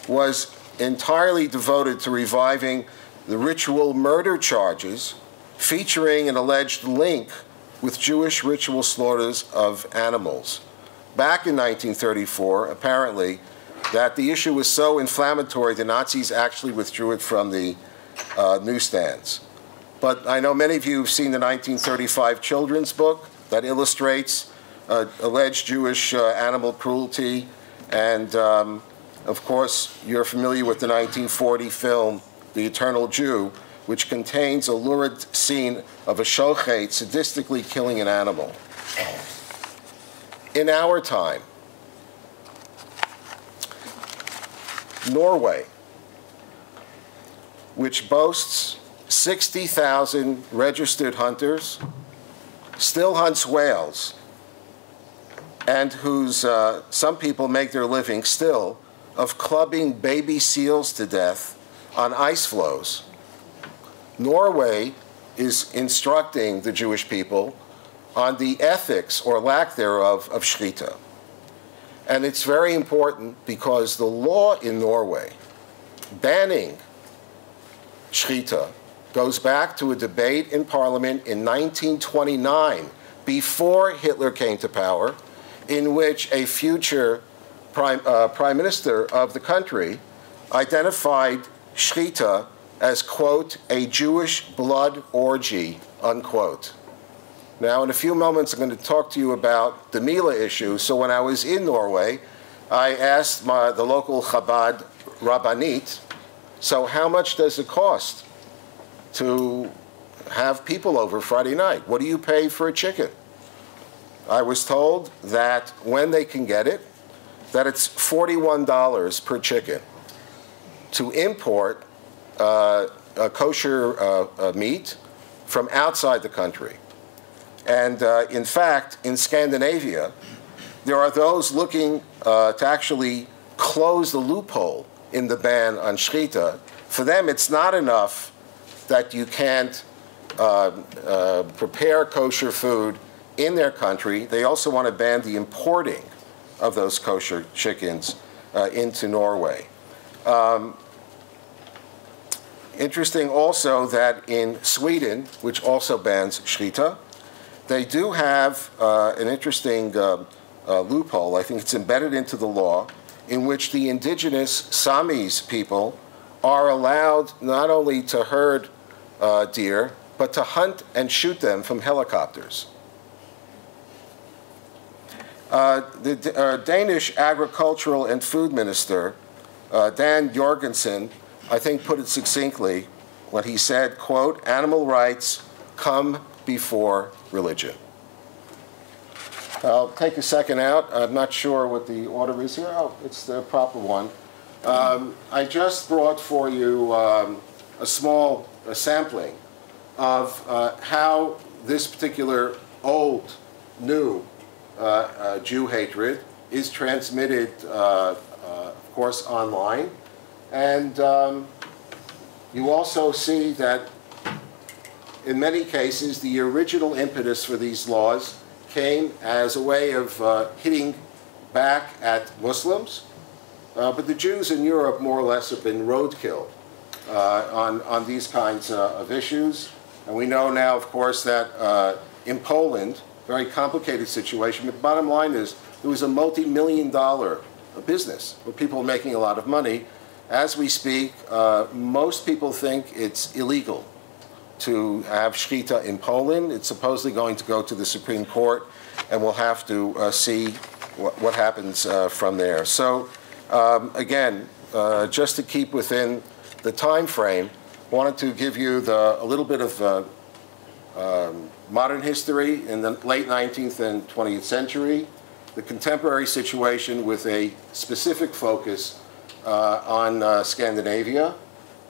was entirely devoted to reviving the ritual murder charges, featuring an alleged link with Jewish ritual slaughters of animals. Back in 1934, apparently, that the issue was so inflammatory, the Nazis actually withdrew it from the newsstands. But I know many of you have seen the 1935 children's book that illustrates alleged Jewish animal cruelty. And, of course, you're familiar with the 1940 film, The Eternal Jew, which contains a lurid scene of a shochet sadistically killing an animal. In our time, Norway, which boasts 60,000 registered hunters, still hunts whales, and whose some people make their living still of clubbing baby seals to death on ice floes. Norway is instructing the Jewish people on the ethics or lack thereof of shechita. And it's very important because the law in Norway banning shechita goes back to a debate in Parliament in 1929, before Hitler came to power, in which a future prime minister of the country identified shechita as, quote, a Jewish blood orgy, unquote. Now, in a few moments, I'm going to talk to you about the Mila issue. So when I was in Norway, I asked the local Chabad Rabbanit, so how much does it cost to have people over Friday night? What do you pay for a chicken? I was told that when they can get it, that it's $41 per chicken. To import kosher meat from outside the country. And in fact, in Scandinavia, there are those looking to actually close the loophole in the ban on shechita. For them, it's not enough that you can't prepare kosher food in their country. They also want to ban the importing of those kosher chickens into Norway. Interesting also that in Sweden, which also bans shechita, they do have an interesting loophole. I think it's embedded into the law, in which the indigenous Samis people are allowed not only to herd deer, but to hunt and shoot them from helicopters. The Danish agricultural and food minister, Dan Jorgensen, I think put it succinctly when he said, quote, animal rights come before religion. I'll take a second out. I'm not sure what the order is here. Oh, it's the proper one. I just brought for you a small sampling of how this particular old, new Jew hatred is transmitted, of course, online. And you also see that in many cases, the original impetus for these laws came as a way of hitting back at Muslims. But the Jews in Europe, more or less, have been roadkill on these kinds of issues. And we know now, of course, that in Poland, very complicated situation, but the bottom line is there was a multi-million-dollar business where people are making a lot of money. As we speak, most people think it's illegal to have shechita in Poland. It's supposedly going to go to the Supreme Court, and we'll have to see what happens from there. So, again, just to keep within the time frame, wanted to give you a little bit of modern history in the late 19th and 20th century, the contemporary situation with a specific focus on Scandinavia.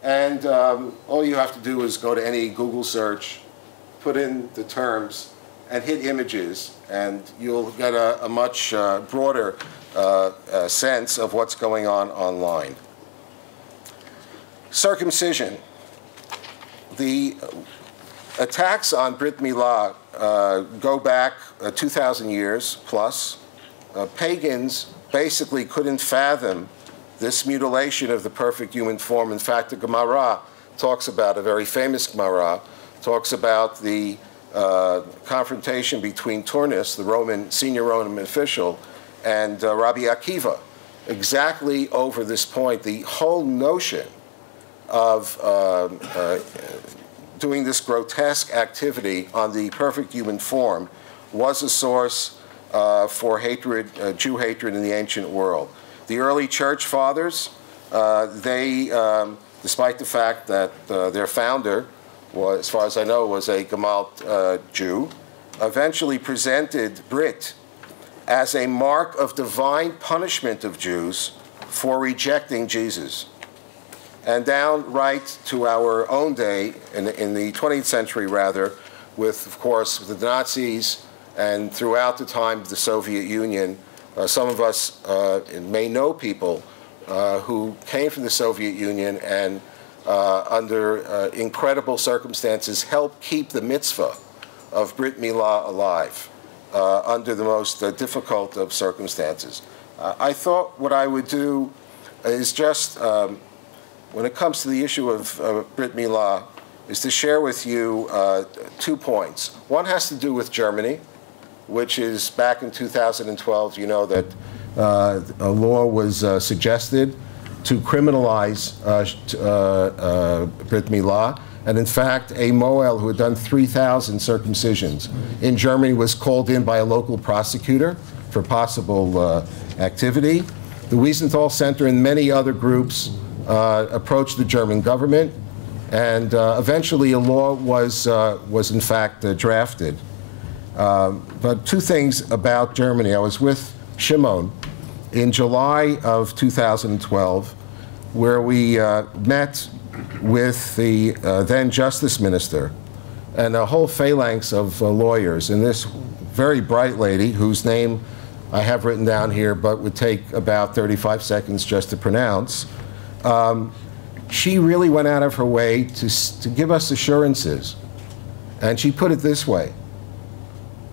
And all you have to do is go to any Google search, put in the terms, and hit images, and you'll get a much broader sense of what's going on online. Circumcision. The attacks on Brit Milah go back 2,000 years plus. Pagans basically couldn't fathom this mutilation of the perfect human form. In fact, the Gemara talks about, a very famous Gemara, talks about the confrontation between Turnus, the senior Roman official, and Rabbi Akiva, exactly over this point. The whole notion of doing this grotesque activity on the perfect human form was a source for hatred, Jew hatred in the ancient world. The early church fathers, despite the fact that their founder, as far as I know, was a Gemalt Jew, eventually presented Brit as a mark of divine punishment of Jews for rejecting Jesus. And down right to our own day, in the 20th century rather, with, of course, the Nazis and throughout the time of the Soviet Union, some of us may know people who came from the Soviet Union and under incredible circumstances helped keep the mitzvah of Brit Milah alive under the most difficult of circumstances. I thought what I would do is just, when it comes to the issue of Brit Milah, is to share with you 2 points. One has to do with Germany, which is back in 2012, you know, that a law was suggested to criminalize Brit Milah. And in fact, a Moel who had done 3,000 circumcisions in Germany was called in by a local prosecutor for possible activity. The Wiesenthal Center and many other groups approached the German government, and eventually a law was in fact drafted. But 2 things about Germany. I was with Shimon in July of 2012, where we met with the then Justice Minister and a whole phalanx of lawyers, and this very bright lady, whose name I have written down here but would take about 35 seconds just to pronounce, she really went out of her way to give us assurances. And she put it this way.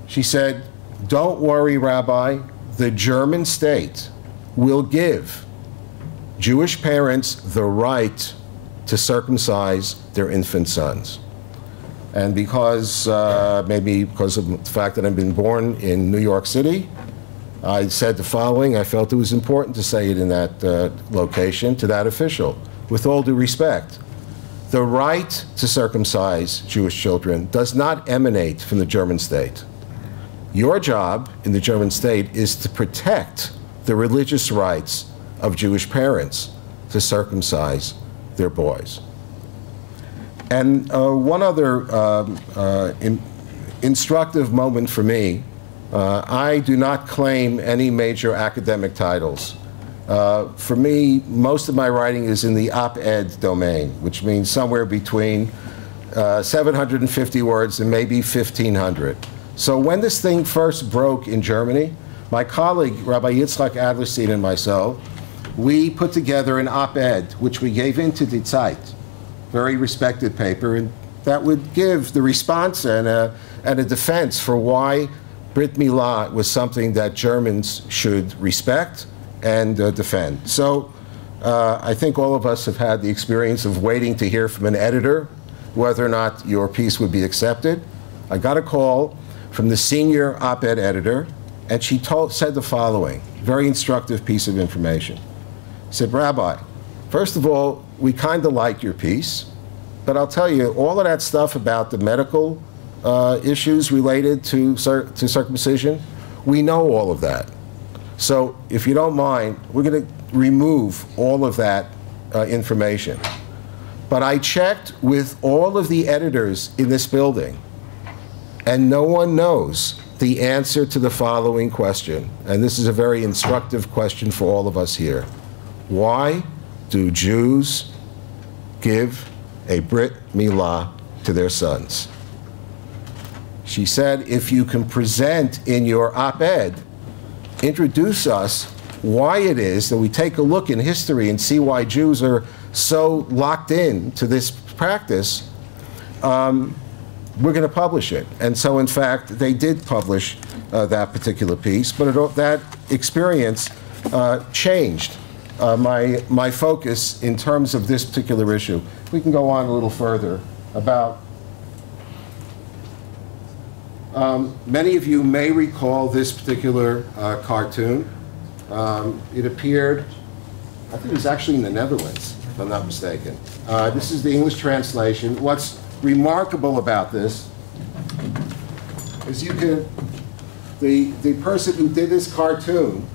She said, "Don't worry, Rabbi, the German state will give Jewish parents the right to circumcise their infant sons." And because, maybe because of the fact that I've been born in New York City, I said the following. I felt it was important to say it in that location to that official. With all due respect, the right to circumcise Jewish children does not emanate from the German state. Your job in the German state is to protect the religious rights of Jewish parents to circumcise their boys. And one other instructive moment for me, I do not claim any major academic titles. For me, most of my writing is in the op-ed domain, which means somewhere between 750 words and maybe 1,500. So when this thing first broke in Germany, my colleague, Rabbi Yitzchak Adlerstein, and myself, we put together an op-ed, which we gave into Die Zeit, very respected paper, and that would give the response and a defense for why Brit Milah was something that Germans should respect and defend. So I think all of us have had the experience of waiting to hear from an editor whether or not your piece would be accepted. I got a call from the senior op-ed editor, and she said the following, very instructive piece of information. She said, Rabbi, first of all, we kind of like your piece, but I'll tell you, all of that stuff about the medical issues related to circumcision, we know all of that. So if you don't mind, we're going to remove all of that information. But I checked with all of the editors in this building, and no one knows the answer to the following question. And this is a very instructive question for all of us here. Why do Jews give a Brit Milah to their sons? She said, if you can present in your op-ed, introduce us why it is that we take a look in history and see why Jews are so locked in to this practice, we're going to publish it. And so, in fact, they did publish that particular piece, but that experience changed my focus in terms of this particular issue. We can go on a little further about many of you may recall this particular cartoon. It appeared, I think it was actually in the Netherlands, if I'm not mistaken. This is the English translation. What's remarkable about this is the person who did this cartoon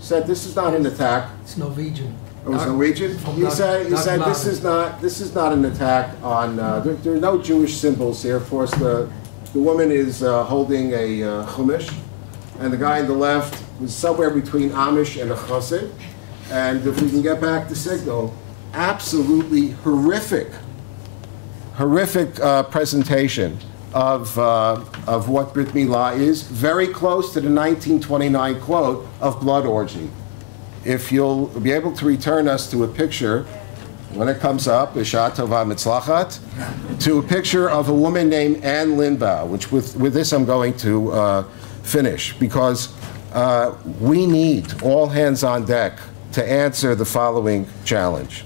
said this is not an attack. It's Norwegian. Oh, it's Norwegian? He said this is not an attack on, there are no Jewish symbols here. Of course, the woman is holding a chumash, and the guy on the left was somewhere between Amish and a chassid. And if we can get back the signal, absolutely horrific presentation of what Brit Milah is, very close to the 1929 quote of blood orgy. If you'll be able to return us to a picture, when it comes up, Isha Tova Mitzlachat, to a picture of a woman named Anne Lindbaugh, which with this I'm going to finish, because we need all hands on deck to answer the following challenge.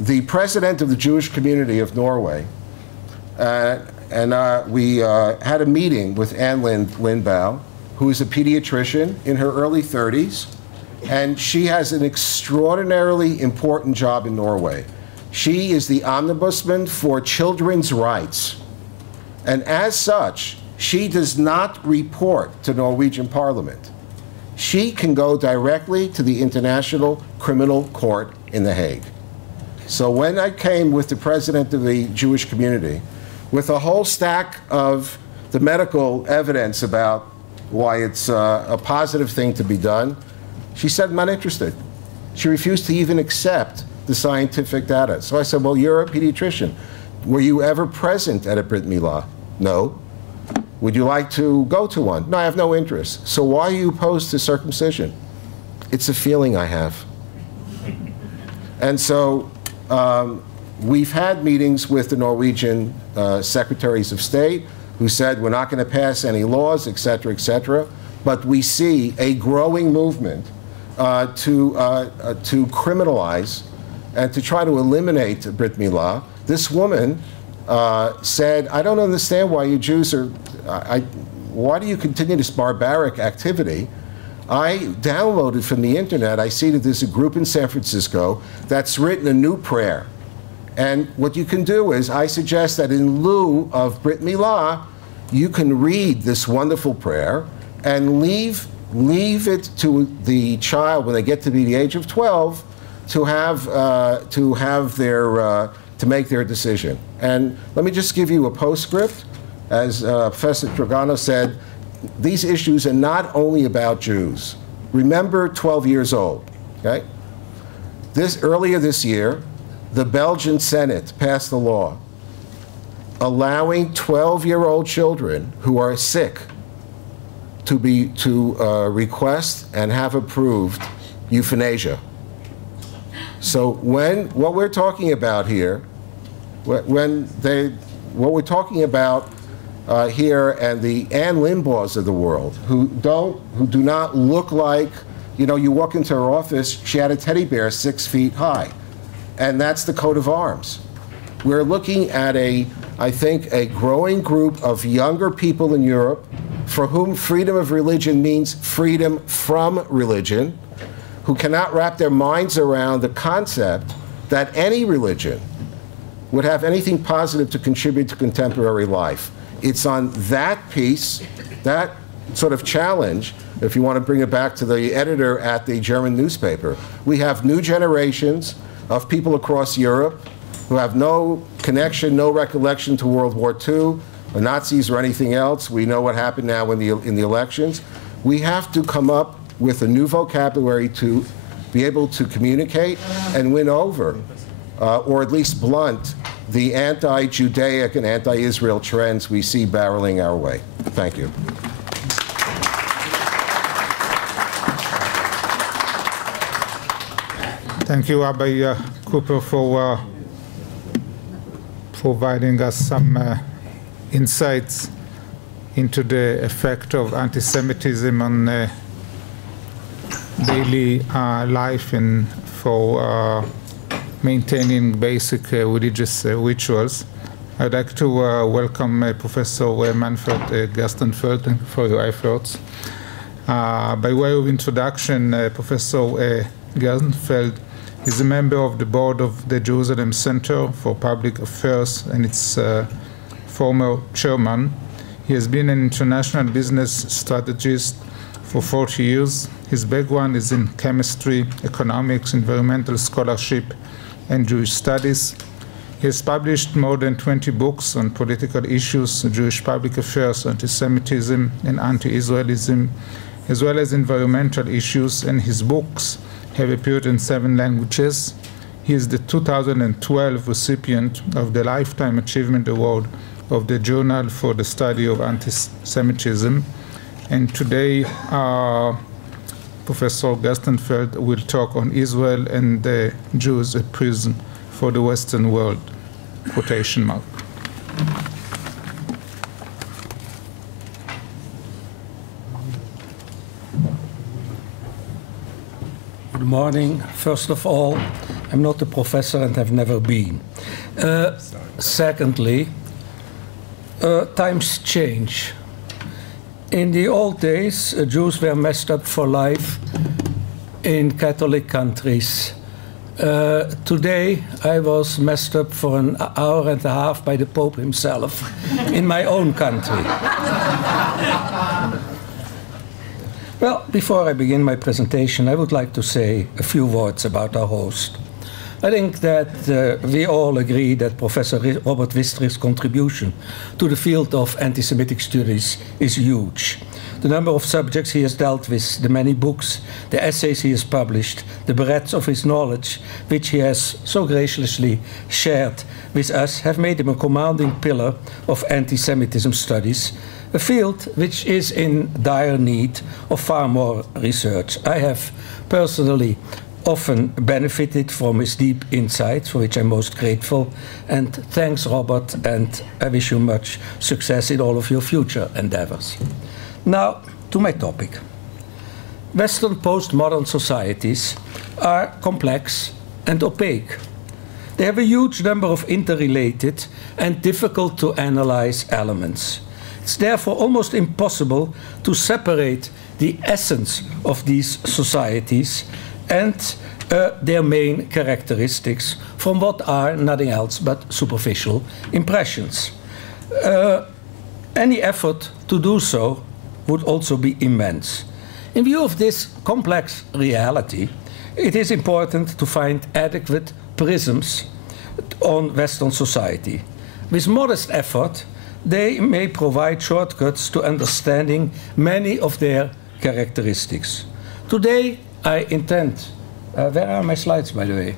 The president of the Jewish community of Norway, we had a meeting with Anne Lindbaugh, who is a pediatrician in her early 30s, and she has an extraordinarily important job in Norway. She is the ombudsman for children's rights, and as such, she does not report to Norwegian Parliament. She can go directly to the International Criminal Court in The Hague. So when I came with the president of the Jewish community, with a whole stack of the medical evidence about why it's a positive thing to be done, she said, I'm not interested. She refused to even accept the scientific data. So I said, well, you're a pediatrician. Were you ever present at a Brit Milah? No. Would you like to go to one? No, I have no interest. So why are you opposed to circumcision? It's a feeling I have. And so we've had meetings with the Norwegian secretaries of state who said we're not going to pass any laws, et cetera, but we see a growing movement to criminalize and to try to eliminate Brit Milah. This woman said, I don't understand why you Jews are, why do you continue this barbaric activity? I downloaded from the internet, I see that there's a group in San Francisco that's written a new prayer. And what you can do is, I suggest that in lieu of Brit Milah, you can read this wonderful prayer and leave it to the child when they get to be the age of 12 to make their decision. And let me just give you a postscript. As Professor Trigano said, these issues are not only about Jews. Remember 12 years old, okay? Earlier this year, the Belgian Senate passed a law allowing 12-year-old children who are sick to request and have approved euthanasia. So what we're talking about here, what we're talking about here, and the Ann Limbaughs of the world, who do not look like, you walk into her office, she had a teddy bear 6 feet high, and that's the coat of arms. We're looking at I think, a growing group of younger people in Europe for whom freedom of religion means freedom from religion, who cannot wrap their minds around the concept that any religion would have anything positive to contribute to contemporary life. It's on that piece, that sort of challenge, if you want to bring it back to the editor at the German newspaper. We have new generations of people across Europe who have no connection, no recollection to World War II, or Nazis or anything else. We know what happened now in the elections. We have to come up with a new vocabulary to be able to communicate and win over, or at least blunt, the anti-Judaic and anti-Israel trends we see barreling our way. Thank you. Thank you, Rabbi Cooper, for providing us some insights into the effect of anti-Semitism on daily life and for maintaining basic religious rituals. I'd like to welcome Professor Manfred Gerstenfeld for your efforts. By way of introduction, Professor Gerstenfeld is a member of the board of the Jerusalem Center for Public Affairs and its former chairman. He has been an international business strategist for 40 years. His background is in chemistry, economics, environmental scholarship, and Jewish studies. He has published more than 20 books on political issues, Jewish public affairs, anti-Semitism, and anti-Israelism, as well as environmental issues, and his books have appeared in 7 languages. He is the 2012 recipient of the Lifetime Achievement Award of the Journal for the Study of Anti-Semitism. And today, Professor Gerstenfeld will talk on Israel and the Jews a prison for the Western world, quotation mark. Good morning. First of all, I'm not a professor and have never been. Secondly, times change. In the old days, Jews were messed up for life in Catholic countries. Today, I was messed up for an hour and a half by the Pope himself in my own country. Well, before I begin my presentation, I would like to say a few words about our host. I think that we all agree that Professor Robert Wistrich's contribution to the field of anti-Semitic studies is huge. The number of subjects he has dealt with, the many books, the essays he has published, the breadth of his knowledge, which he has so graciously shared with us, have made him a commanding pillar of anti-Semitism studies, a field which is in dire need of far more research. I have personally often benefited from his deep insights, for which I'm most grateful. And thanks, Robert, and I wish you much success in all of your future endeavors. Now, to my topic. Western postmodern societies are complex and opaque. They have a huge number of interrelated and difficult to analyze elements. It's therefore almost impossible to separate the essence of these societies and their main characteristics from what are nothing else but superficial impressions. Any effort to do so would also be immense. In view of this complex reality, it is important to find adequate prisms on Western society. With modest effort, they may provide shortcuts to understanding many of their characteristics. Today, I intend... where are my slides, by the way?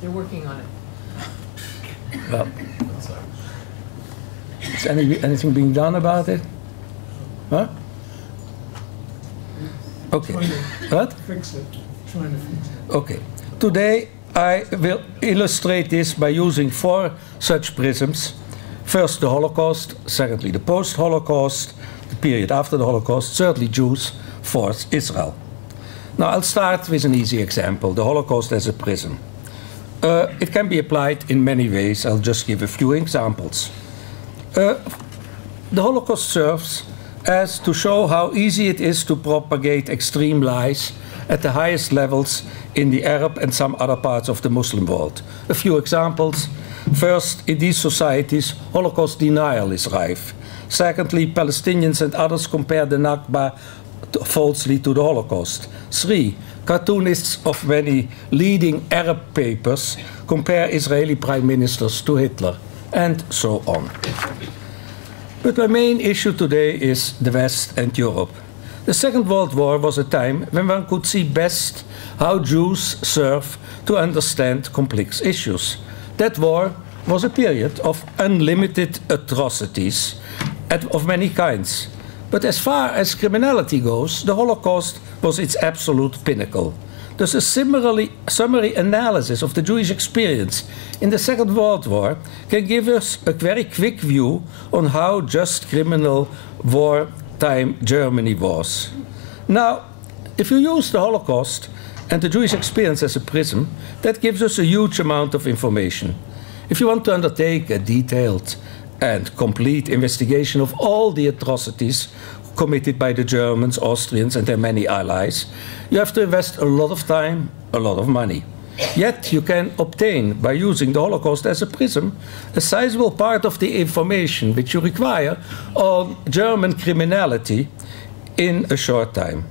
They're working on it. Well, is anything being done about it? Huh? Okay. What? Fix it. Trying to fix it. Okay. Today I will illustrate this by using 4 such prisms. First, the Holocaust. Secondly, the post-Holocaust, the period after the Holocaust. Thirdly, Jews. Fourth, Israel. Now, I'll start with an easy example, the Holocaust as a prism. It can be applied in many ways. I'll just give a few examples. The Holocaust serves as to show how easy it is to propagate extreme lies at the highest levels in the Arab and some other parts of the Muslim world. A few examples. First, in these societies, Holocaust denial is rife. Secondly, Palestinians and others compare the Nakba falsely to the Holocaust. 3, cartoonists of many leading Arab papers compare Israeli prime ministers to Hitler, and so on. But my main issue today is the West and Europe. The Second World War was a time when one could see best how Jews serve to understand complex issues. That war was a period of unlimited atrocities of many kinds. But as far as criminality goes, the Holocaust was its absolute pinnacle. Thus, a summary analysis of the Jewish experience in the Second World War can give us a very quick view on how just criminal wartime Germany was. Now, if you use the Holocaust and the Jewish experience as a prism, that gives us a huge amount of information. If you want to undertake a detailed and complete investigation of all the atrocities committed by the Germans, Austrians, and their many allies, you have to invest a lot of time, a lot of money. Yet you can obtain, by using the Holocaust as a prism, a sizable part of the information which you require on German criminality in a short time.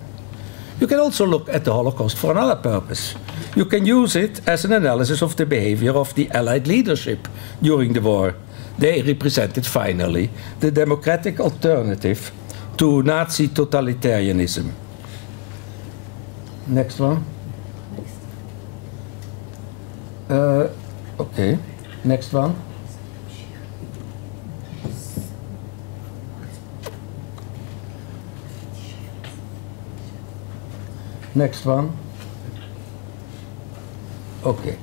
You can also look at the Holocaust for another purpose. You can use it as an analysis of the behavior of the Allied leadership during the war. They represented, finally, the democratic alternative to Nazi totalitarianism. Next one. Okay, next one. Next one. Okay.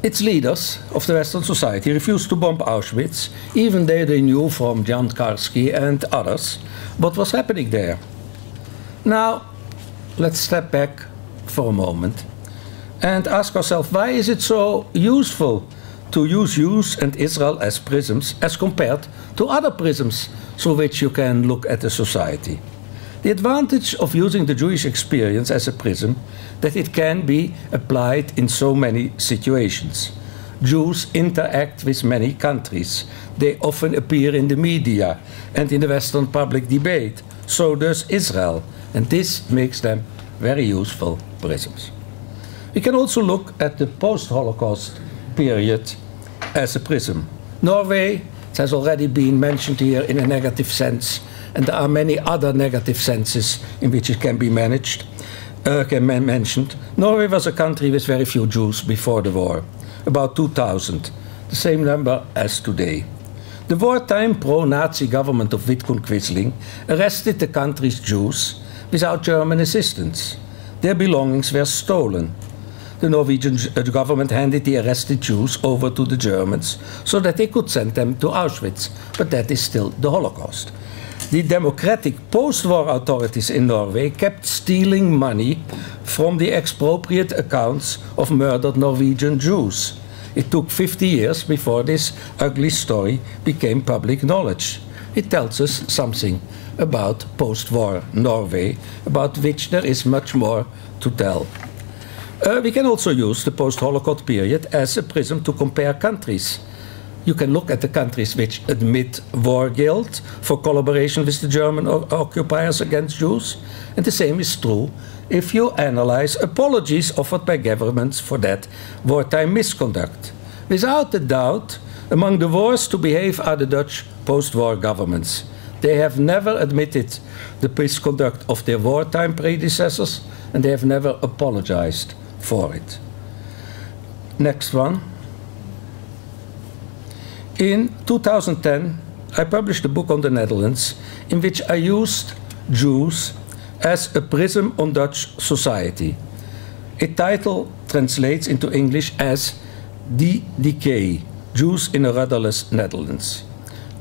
Its leaders of the Western society refused to bomb Auschwitz, even though they knew from Jan Karski and others what was happening there. Now, let's step back for a moment and ask ourselves, why is it so useful to use Jews and Israel as prisms as compared to other prisms through which you can look at a society? The advantage of using the Jewish experience as a prism that it can be applied in so many situations. Jews interact with many countries. They often appear in the media and in the Western public debate. So does Israel. And this makes them very useful prisms. We can also look at the post-Holocaust period as a prism. Norway, it has already been mentioned here in a negative sense, and there are many other negative senses in which it can be mentioned. Norway was a country with very few Jews before the war, about 2,000, the same number as today. The wartime pro-Nazi government of Vidkun-Quisling arrested the country's Jews without German assistance. Their belongings were stolen. The Norwegian government handed the arrested Jews over to the Germans so that they could send them to Auschwitz, but that is still the Holocaust. The democratic post-war authorities in Norway kept stealing money from the expropriate accounts of murdered Norwegian Jews. It took 50 years before this ugly story became public knowledge. It tells us something about post-war Norway, about which there is much more to tell. We can also use the post-Holocaust period as a prism to compare countries. You can look at the countries which admit war guilt for collaboration with the German occupiers against Jews. And the same is true if you analyze apologies offered by governments for that wartime misconduct. Without a doubt, among the worst to behave are the Dutch post-war governments. They have never admitted the misconduct of their wartime predecessors, and they have never apologized for it. Next one. In 2010, I published a book on the Netherlands in which I used Jews as a prism on Dutch society. Its title translates into English as The Decay, Jews in a Rudderless Netherlands.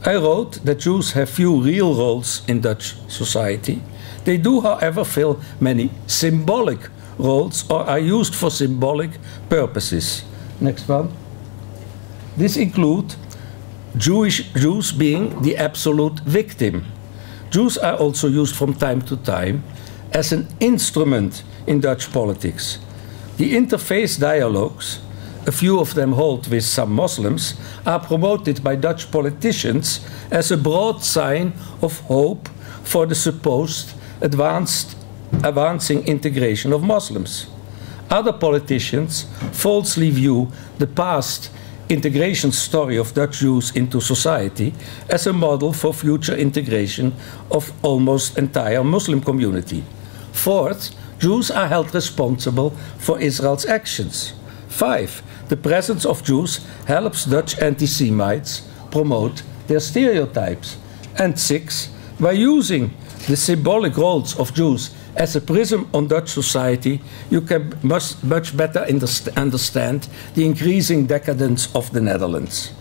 I wrote that Jews have few real roles in Dutch society. They do, however, fill many symbolic roles or are used for symbolic purposes. Next one. This includes Jews being the absolute victim. Jews are also used from time to time as an instrument in Dutch politics. The interfaith dialogues, a few of them hold with some Muslims, are promoted by Dutch politicians as a broad sign of hope for the supposed advancing integration of Muslims. Other politicians falsely view the past integration story of Dutch Jews into society as a model for future integration of almost entire Muslim community. Fourth, Jews are held responsible for Israel's actions. 5. The presence of Jews helps Dutch anti-Semites promote their stereotypes. And 6. By using the symbolic roles of Jews as a prism on Dutch society, you can much better understand the increasing decadence of the Netherlands.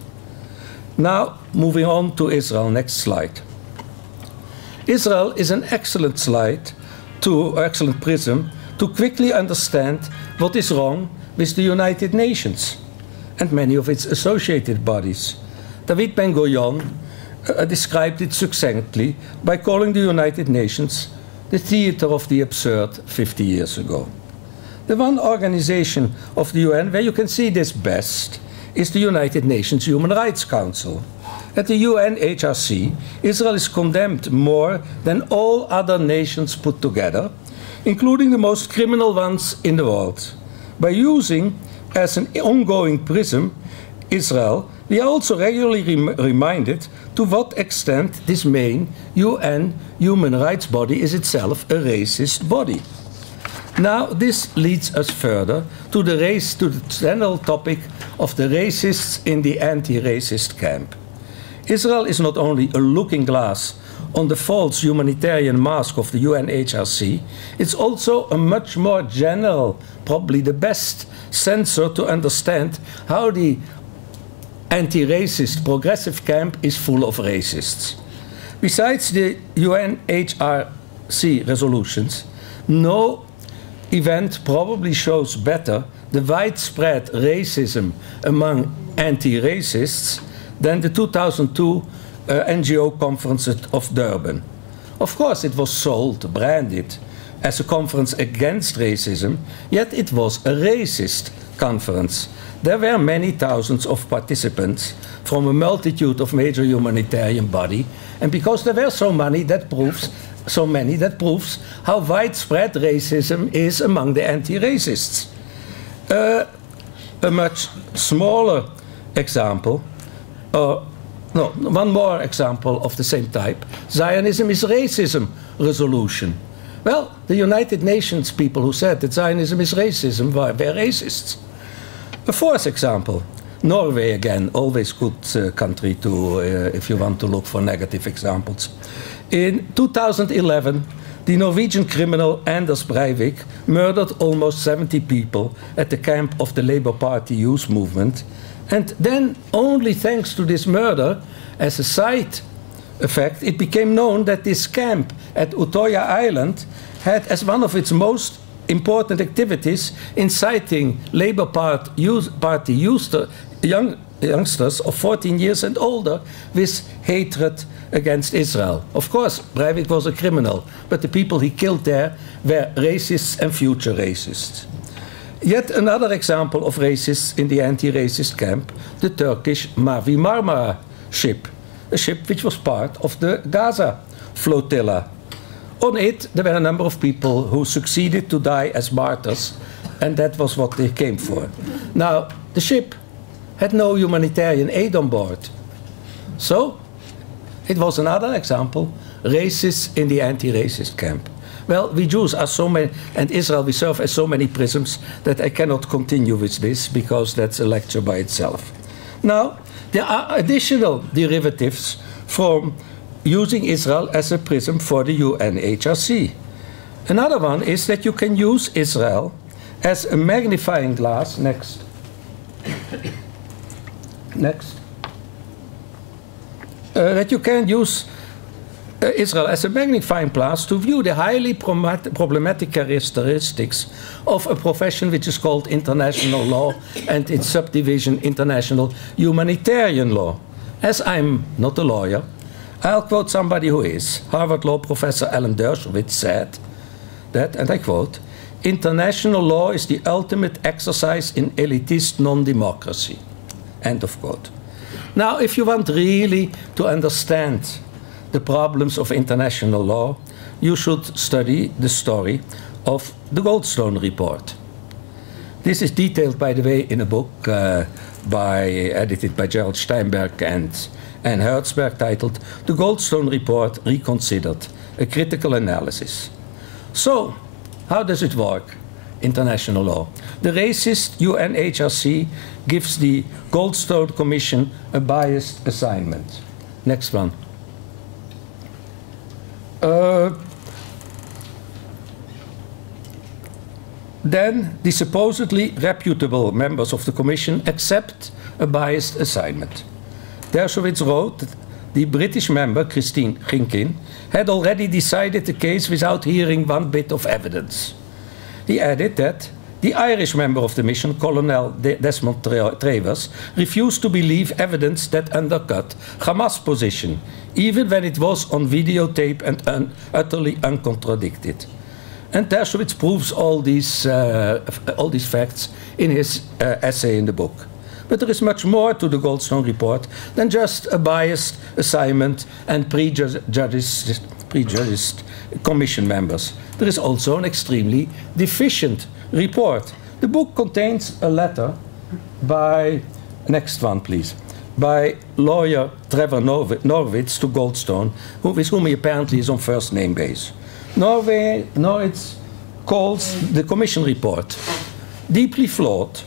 Now, moving on to Israel. Next slide. Israel is an excellent excellent prism to quickly understand what is wrong with the United Nations and many of its associated bodies. David Ben-Gurion described it succinctly by calling the United Nations the theater of the absurd 50 years ago. The one organization of the UN where you can see this best is the United Nations Human Rights Council. At the UNHRC, Israel is condemned more than all other nations put together, including the most criminal ones in the world. By using as an ongoing prism Israel, we are also regularly reminded to what extent this main UN human rights body is itself a racist body. Now, this leads us further to the general topic of the racists in the anti-racist camp. Israel is not only a looking glass on the false humanitarian mask of the UNHRC, it's also a much more general, probably the best sensor to understand how the anti-racist progressive camp is full of racists. Besides the UNHRC resolutions, no event probably shows better the widespread racism among anti-racists than the 2002 NGO conference of Durban. Of course, it was sold, branded, as a conference against racism, yet it was a racist conference. There were many thousands of participants from a multitude of major humanitarian bodies, and because there were so many, that proves how widespread racism is among the anti-racists. A much smaller example, one more example of the same type. Zionism is racism resolution. Well, the United Nations people who said that Zionism is racism were racists. A fourth example, Norway again, always good country to, if you want to look for negative examples. In 2011, the Norwegian criminal Anders Breivik murdered almost 70 people at the camp of the Labour Party youth movement. And then, only thanks to this murder, as a side effect, it became known that this camp at Utoya Island had as one of its most important activities inciting Labour Party youngsters of 14 years and older with hatred against Israel. Of course, Breivik was a criminal, but the people he killed there were racists and future racists. Yet another example of racists in the anti-racist camp, the Turkish Mavi Marmara ship, a ship which was part of the Gaza flotilla. On it, there were a number of people who succeeded to die as martyrs, and that was what they came for. Now, the ship had no humanitarian aid on board. So, it was another example, racists in the anti-racist camp. Well, we Jews are so many, and Israel, we serve as so many prisms that I cannot continue with this because that's a lecture by itself. Now, there are additional derivatives from using Israel as a prism for the UNHRC. Another one is that you can use Israel as a magnifying glass. Next. Next. That you can use Israel as a magnifying glass to view the highly problematic characteristics of a profession which is called international law and its subdivision international humanitarian law. As I'm not a lawyer, I'll quote somebody who is. Harvard Law professor Alan Dershowitz said that, and I quote, "International law is the ultimate exercise in elitist non-democracy." End of quote. Now, if you want really to understand the problems of international law, you should study the story of the Goldstone Report. This is detailed, by the way, in a book edited by Gerald Steinberg and Anne Hertzberg titled The Goldstone Report Reconsidered, a Critical Analysis. So, how does it work, international law? The racist UNHRC gives the Goldstone Commission a biased assignment. Next one. Then the supposedly reputable members of the Commission accept a biased assignment. Dershowitz wrote that the British member, Christine Ginkin, had already decided the case without hearing one bit of evidence. He added that the Irish member of the mission, Colonel Desmond Travers, refused to believe evidence that undercut Hamas' position, even when it was on videotape and utterly uncontradicted. And Dershowitz proves all these facts in his essay in the book. But there is much more to the Goldstone Report than just a biased assignment and prejudiced commission members. There is also an extremely deficient report. The book contains a letter by, next one please, by lawyer Trevor Norwitz to Goldstone, with whom he apparently is on first name base. Norwitz calls the commission report deeply flawed,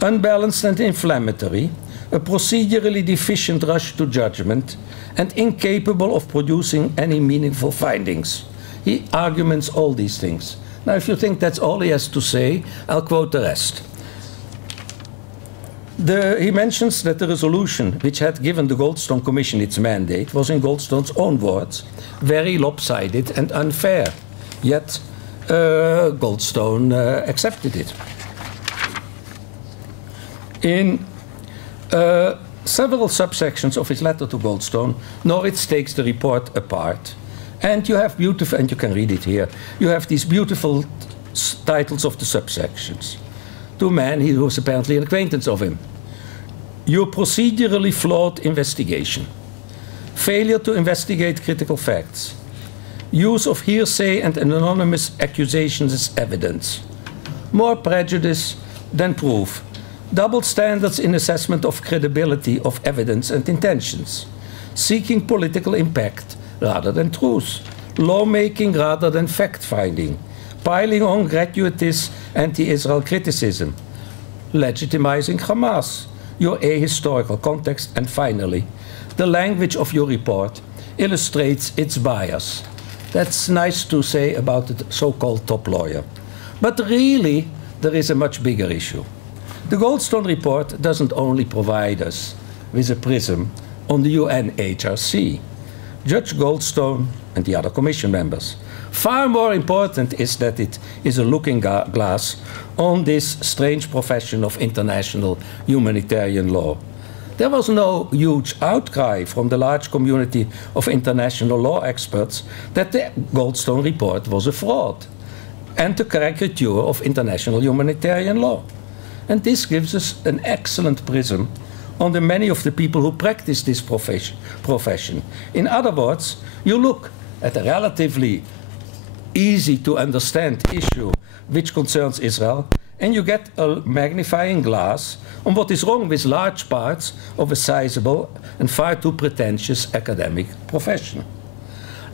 unbalanced and inflammatory, a procedurally deficient rush to judgment, and incapable of producing any meaningful findings. He arguments all these things. Now, if you think that's all he has to say, I'll quote the rest. He mentions that the resolution which had given the Goldstone Commission its mandate was, in Goldstone's own words, very lopsided and unfair. Yet Goldstone accepted it. In several subsections of his letter to Goldstone, Norwitz takes the report apart. And you have beautiful, and you can read it here, you have these beautiful titles of the subsections. To a man who was apparently an acquaintance of him. Your procedurally flawed investigation. Failure to investigate critical facts. Use of hearsay and anonymous accusations as evidence. More prejudice than proof. Double standards in assessment of credibility of evidence and intentions. Seeking political impact rather than truth. Lawmaking rather than fact-finding. Piling on gratuitous anti-Israel criticism. Legitimizing Hamas. Your ahistorical context. And finally, the language of your report illustrates its bias. That's nice to say about the so-called top lawyer. But really, there is a much bigger issue. The Goldstone Report doesn't only provide us with a prism on the UNHRC, Judge Goldstone and the other commission members. Far more important is that it is a looking glass on this strange profession of international humanitarian law. There was no huge outcry from the large community of international law experts that the Goldstone Report was a fraud and a caricature of international humanitarian law. And this gives us an excellent prism on the many of the people who practice this profession. In other words, you look at a relatively easy to understand issue which concerns Israel, and you get a magnifying glass on what is wrong with large parts of a sizable and far too pretentious academic profession.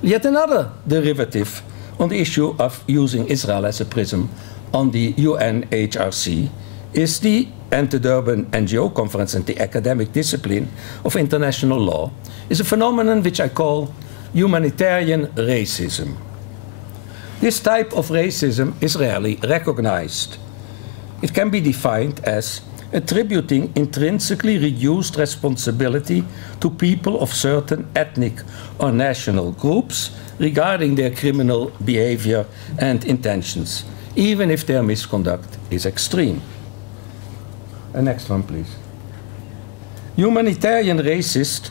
Yet another derivative on the issue of using Israel as a prism on the UNHRC is the Anti-Durban NGO Conference and the academic discipline of international law, is a phenomenon which I call humanitarian racism. This type of racism is rarely recognized. It can be defined as attributing intrinsically reduced responsibility to people of certain ethnic or national groups regarding their criminal behavior and intentions, even if their misconduct is extreme. Next one, please. Humanitarian racists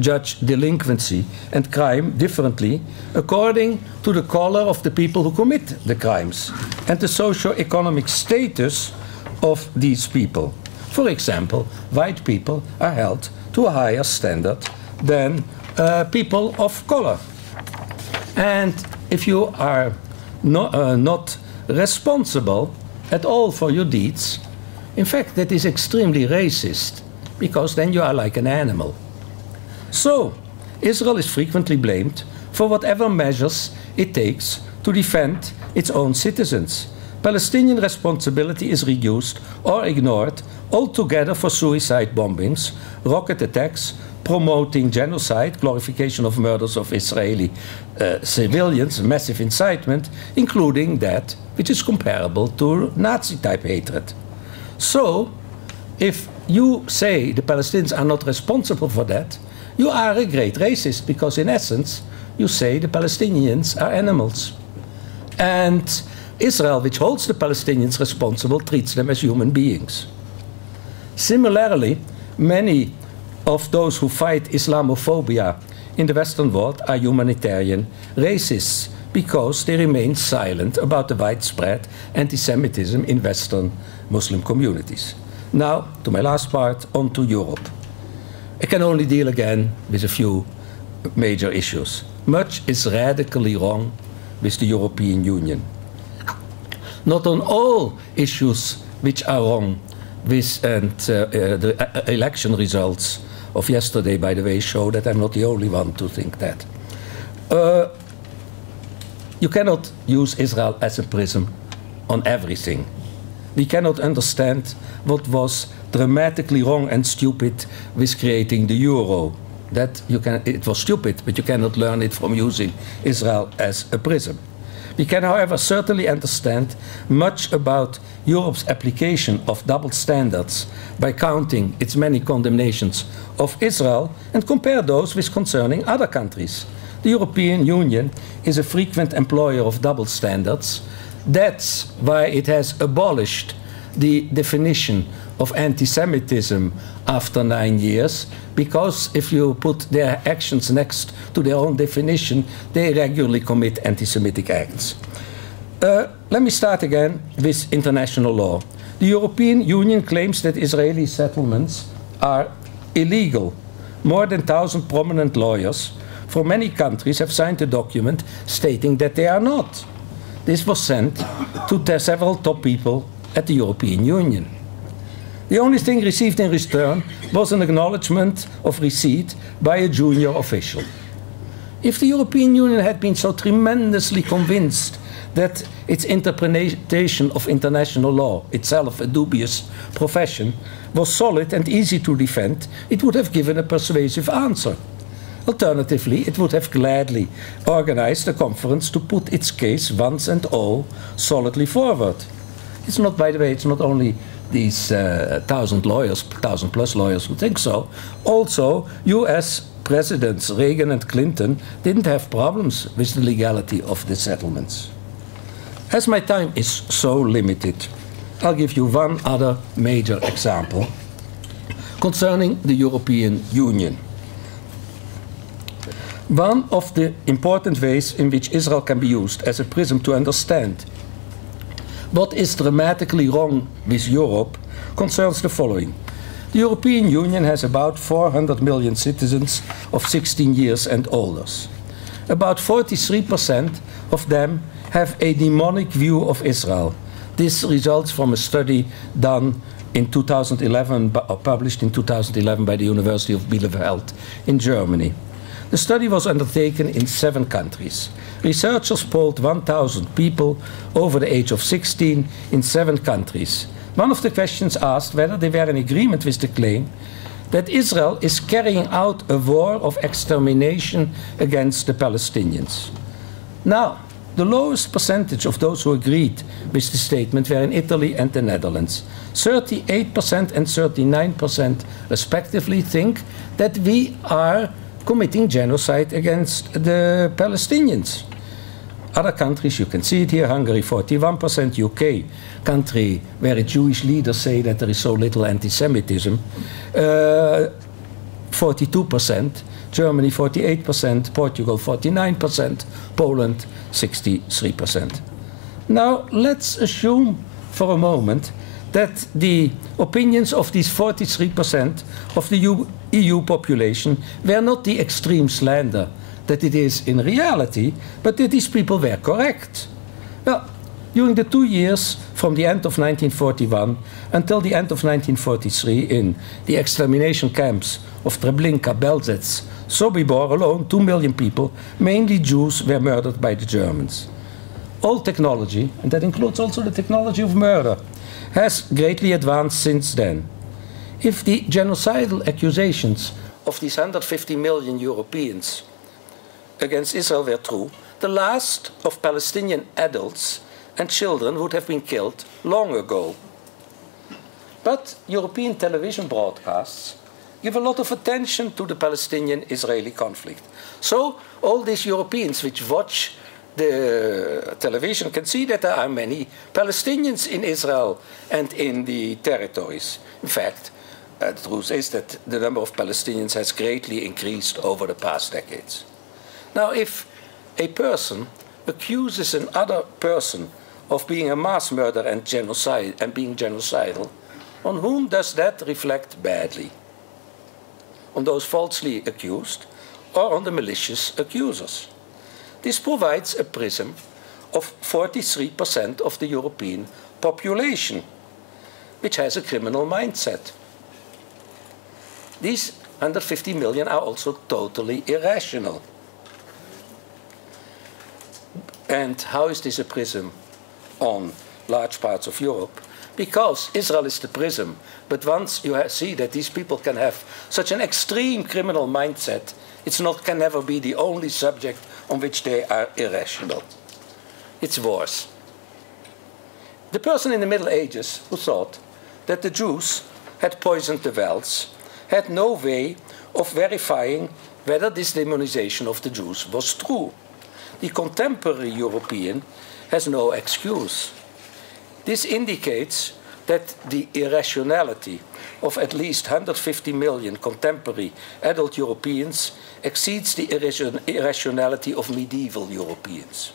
judge delinquency and crime differently according to the color of the people who commit the crimes and the socio-economic status of these people. For example, white people are held to a higher standard than people of color. And if you are not responsible at all for your deeds, in fact, that is extremely racist, because then you are like an animal. So, Israel is frequently blamed for whatever measures it takes to defend its own citizens. Palestinian responsibility is reduced or ignored altogether for suicide bombings, rocket attacks, promoting genocide, glorification of murders of Israeli civilians, massive incitement, including that which is comparable to Nazi-type hatred. So, if you say the Palestinians are not responsible for that, you are a great racist, because in essence, you say the Palestinians are animals. And Israel, which holds the Palestinians responsible, treats them as human beings. Similarly, many of those who fight Islamophobia in the Western world are humanitarian racists, because they remain silent about the widespread anti-Semitism in Western Muslim communities. Now, to my last part, on to Europe. I can only deal again with a few major issues. Much is radically wrong with the European Union. Not on all issues which are wrong with, and the election results of yesterday, by the way, show that I'm not the only one to think that. You cannot use Israel as a prism on everything. We cannot understand what was dramatically wrong and stupid with creating the euro. It was stupid, but you cannot learn it from using Israel as a prism. We can, however, certainly understand much about Europe's application of double standards by counting its many condemnations of Israel and compare those with concerning other countries. The European Union is a frequent employer of double standards. That's why it has abolished the definition of anti-Semitism after 9 years, because if you put their actions next to their own definition, they regularly commit anti-Semitic acts. Let me start again with international law. The European Union claims that Israeli settlements are illegal. More than 1,000 prominent lawyers from many countries have signed a document stating that they are not. This was sent to several top people at the European Union. The only thing received in return was an acknowledgement of receipt by a junior official. If the European Union had been so tremendously convinced that its interpretation of international law, itself a dubious profession, was solid and easy to defend, it would have given a persuasive answer. Alternatively, it would have gladly organized a conference to put its case once and all solidly forward. It's not, by the way, it's not only these 1,000 lawyers, 1,000+ lawyers who think so. Also, US presidents Reagan and Clinton didn't have problems with the legality of the settlements. As my time is so limited, I'll give you one other major example concerning the European Union. One of the important ways in which Israel can be used as a prism to understand what is dramatically wrong with Europe concerns the following. The European Union has about 400 million citizens of 16 years and older. About 43% of them have a demonic view of Israel. This results from a study done in 2011, or published in 2011 by the University of Bielefeld in Germany. The study was undertaken in 7 countries. Researchers polled 1,000 people over the age of 16 in 7 countries. One of the questions asked whether they were in agreement with the claim that Israel is carrying out a war of extermination against the Palestinians. Now, the lowest percentage of those who agreed with the statement were in Italy and the Netherlands. 38% and 39% respectively think that we are committing genocide against the Palestinians. Other countries, you can see it here, Hungary 41%, UK, country where Jewish leaders say that there is so little anti-Semitism, 42%, Germany 48%, Portugal 49%, Poland 63%. Now let's assume for a moment that the opinions of these 43% of the EU population were not the extreme slander that it is in reality, but that these people were correct. Well, during the 2 years from the end of 1941 until the end of 1943 in the extermination camps of Treblinka, Belzec, Sobibor alone, 2 million people, mainly Jews, were murdered by the Germans. All technology, and that includes also the technology of murder, has greatly advanced since then. If the genocidal accusations of these 150 million Europeans against Israel were true, the last of Palestinian adults and children would have been killed long ago. But European television broadcasts give a lot of attention to the Palestinian-Israeli conflict. So all these Europeans which watch the television can see that there are many Palestinians in Israel and in the territories. In fact, the truth is that the number of Palestinians has greatly increased over the past decades. Now, if a person accuses another person of being a mass murderer and genocide and being genocidal, on whom does that reflect badly? On those falsely accused or on the malicious accusers? This provides a prism of 43% of the European population, which has a criminal mindset. These 150 million are also totally irrational. And how is this a prism on large parts of Europe? Because Israel is the prism, but once you see that these people can have such an extreme criminal mindset, can never be the only subject on which they are irrational. It's worse. The person in the Middle Ages who thought that the Jews had poisoned the wells had no way of verifying whether this demonization of the Jews was true. The contemporary European has no excuse. This indicates that the irrationality of at least 150 million contemporary adult Europeans exceeds the irrationality of medieval Europeans.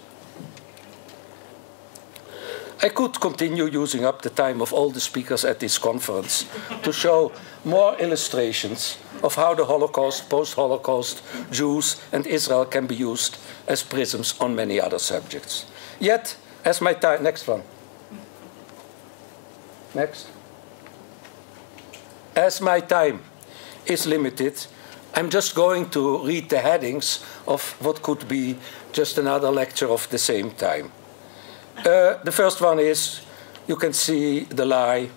I could continue using up the time of all the speakers at this conference to show more illustrations of how the Holocaust, post-Holocaust, Jews and Israel can be used as prisms on many other subjects. Yet, as my time, next one. Next. As my time is limited, I'm just going to read the headings of what could be just another lecture of the same time. The first one is, you can see the lie,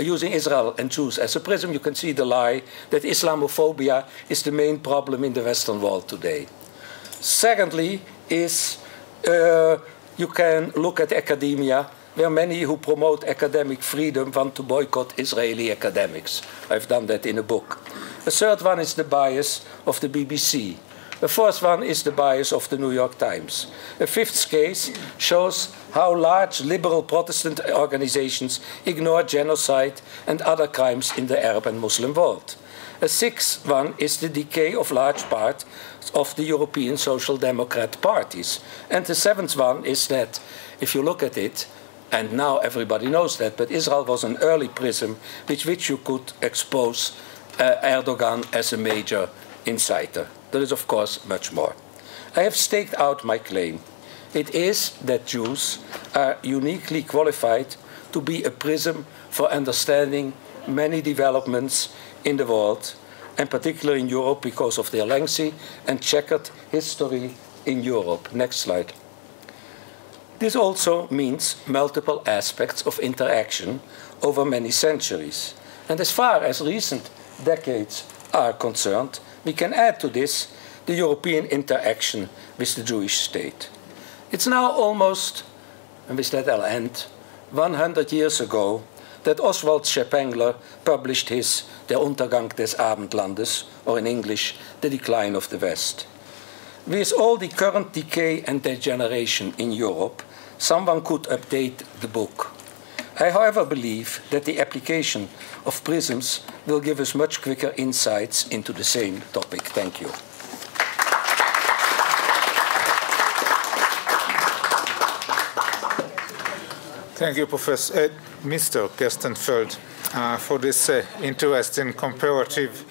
using Israel and Jews as a prism, you can see the lie that Islamophobia is the main problem in the Western world today. Secondly is, you can look at academia, where many who promote academic freedom want to boycott Israeli academics. I've done that in a book. The third one is the bias of the BBC. The fourth one is the bias of the New York Times. A fifth case shows how large liberal Protestant organizations ignore genocide and other crimes in the Arab and Muslim world. A sixth one is the decay of large part of the European Social Democrat parties. And the seventh one is that, if you look at it, and now everybody knows that, but Israel was an early prism with which you could expose Erdogan as a major inciter. There is, of course, much more. I have staked out my claim. It is that Jews are uniquely qualified to be a prism for understanding many developments in the world, and particularly in Europe because of their lengthy and checkered history in Europe. Next slide. This also means multiple aspects of interaction over many centuries. And as far as recent decades are concerned, we can add to this the European interaction with the Jewish state. It's now almost, and with that I'll end, 100 years ago that Oswald Spengler published his Der Untergang des Abendlandes, or in English, The Decline of the West. With all the current decay and degeneration in Europe, someone could update the book. I, however, believe that the application of prisms will give us much quicker insights into the same topic. Thank you. Thank you, Professor, Mr. Gerstenfeld, for this interesting comparative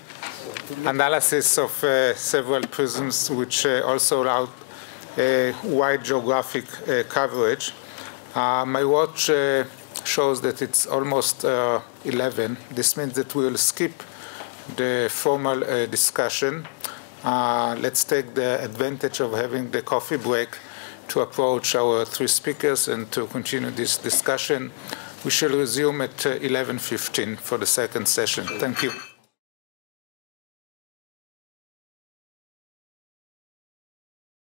analysis of several prisms, which also allowed wide geographic coverage. My watch shows that it's almost 11. This means that we'll skip the formal discussion. Let's take the advantage of having the coffee break to approach our three speakers and to continue this discussion. We shall resume at 11:15 for the second session. Thank you.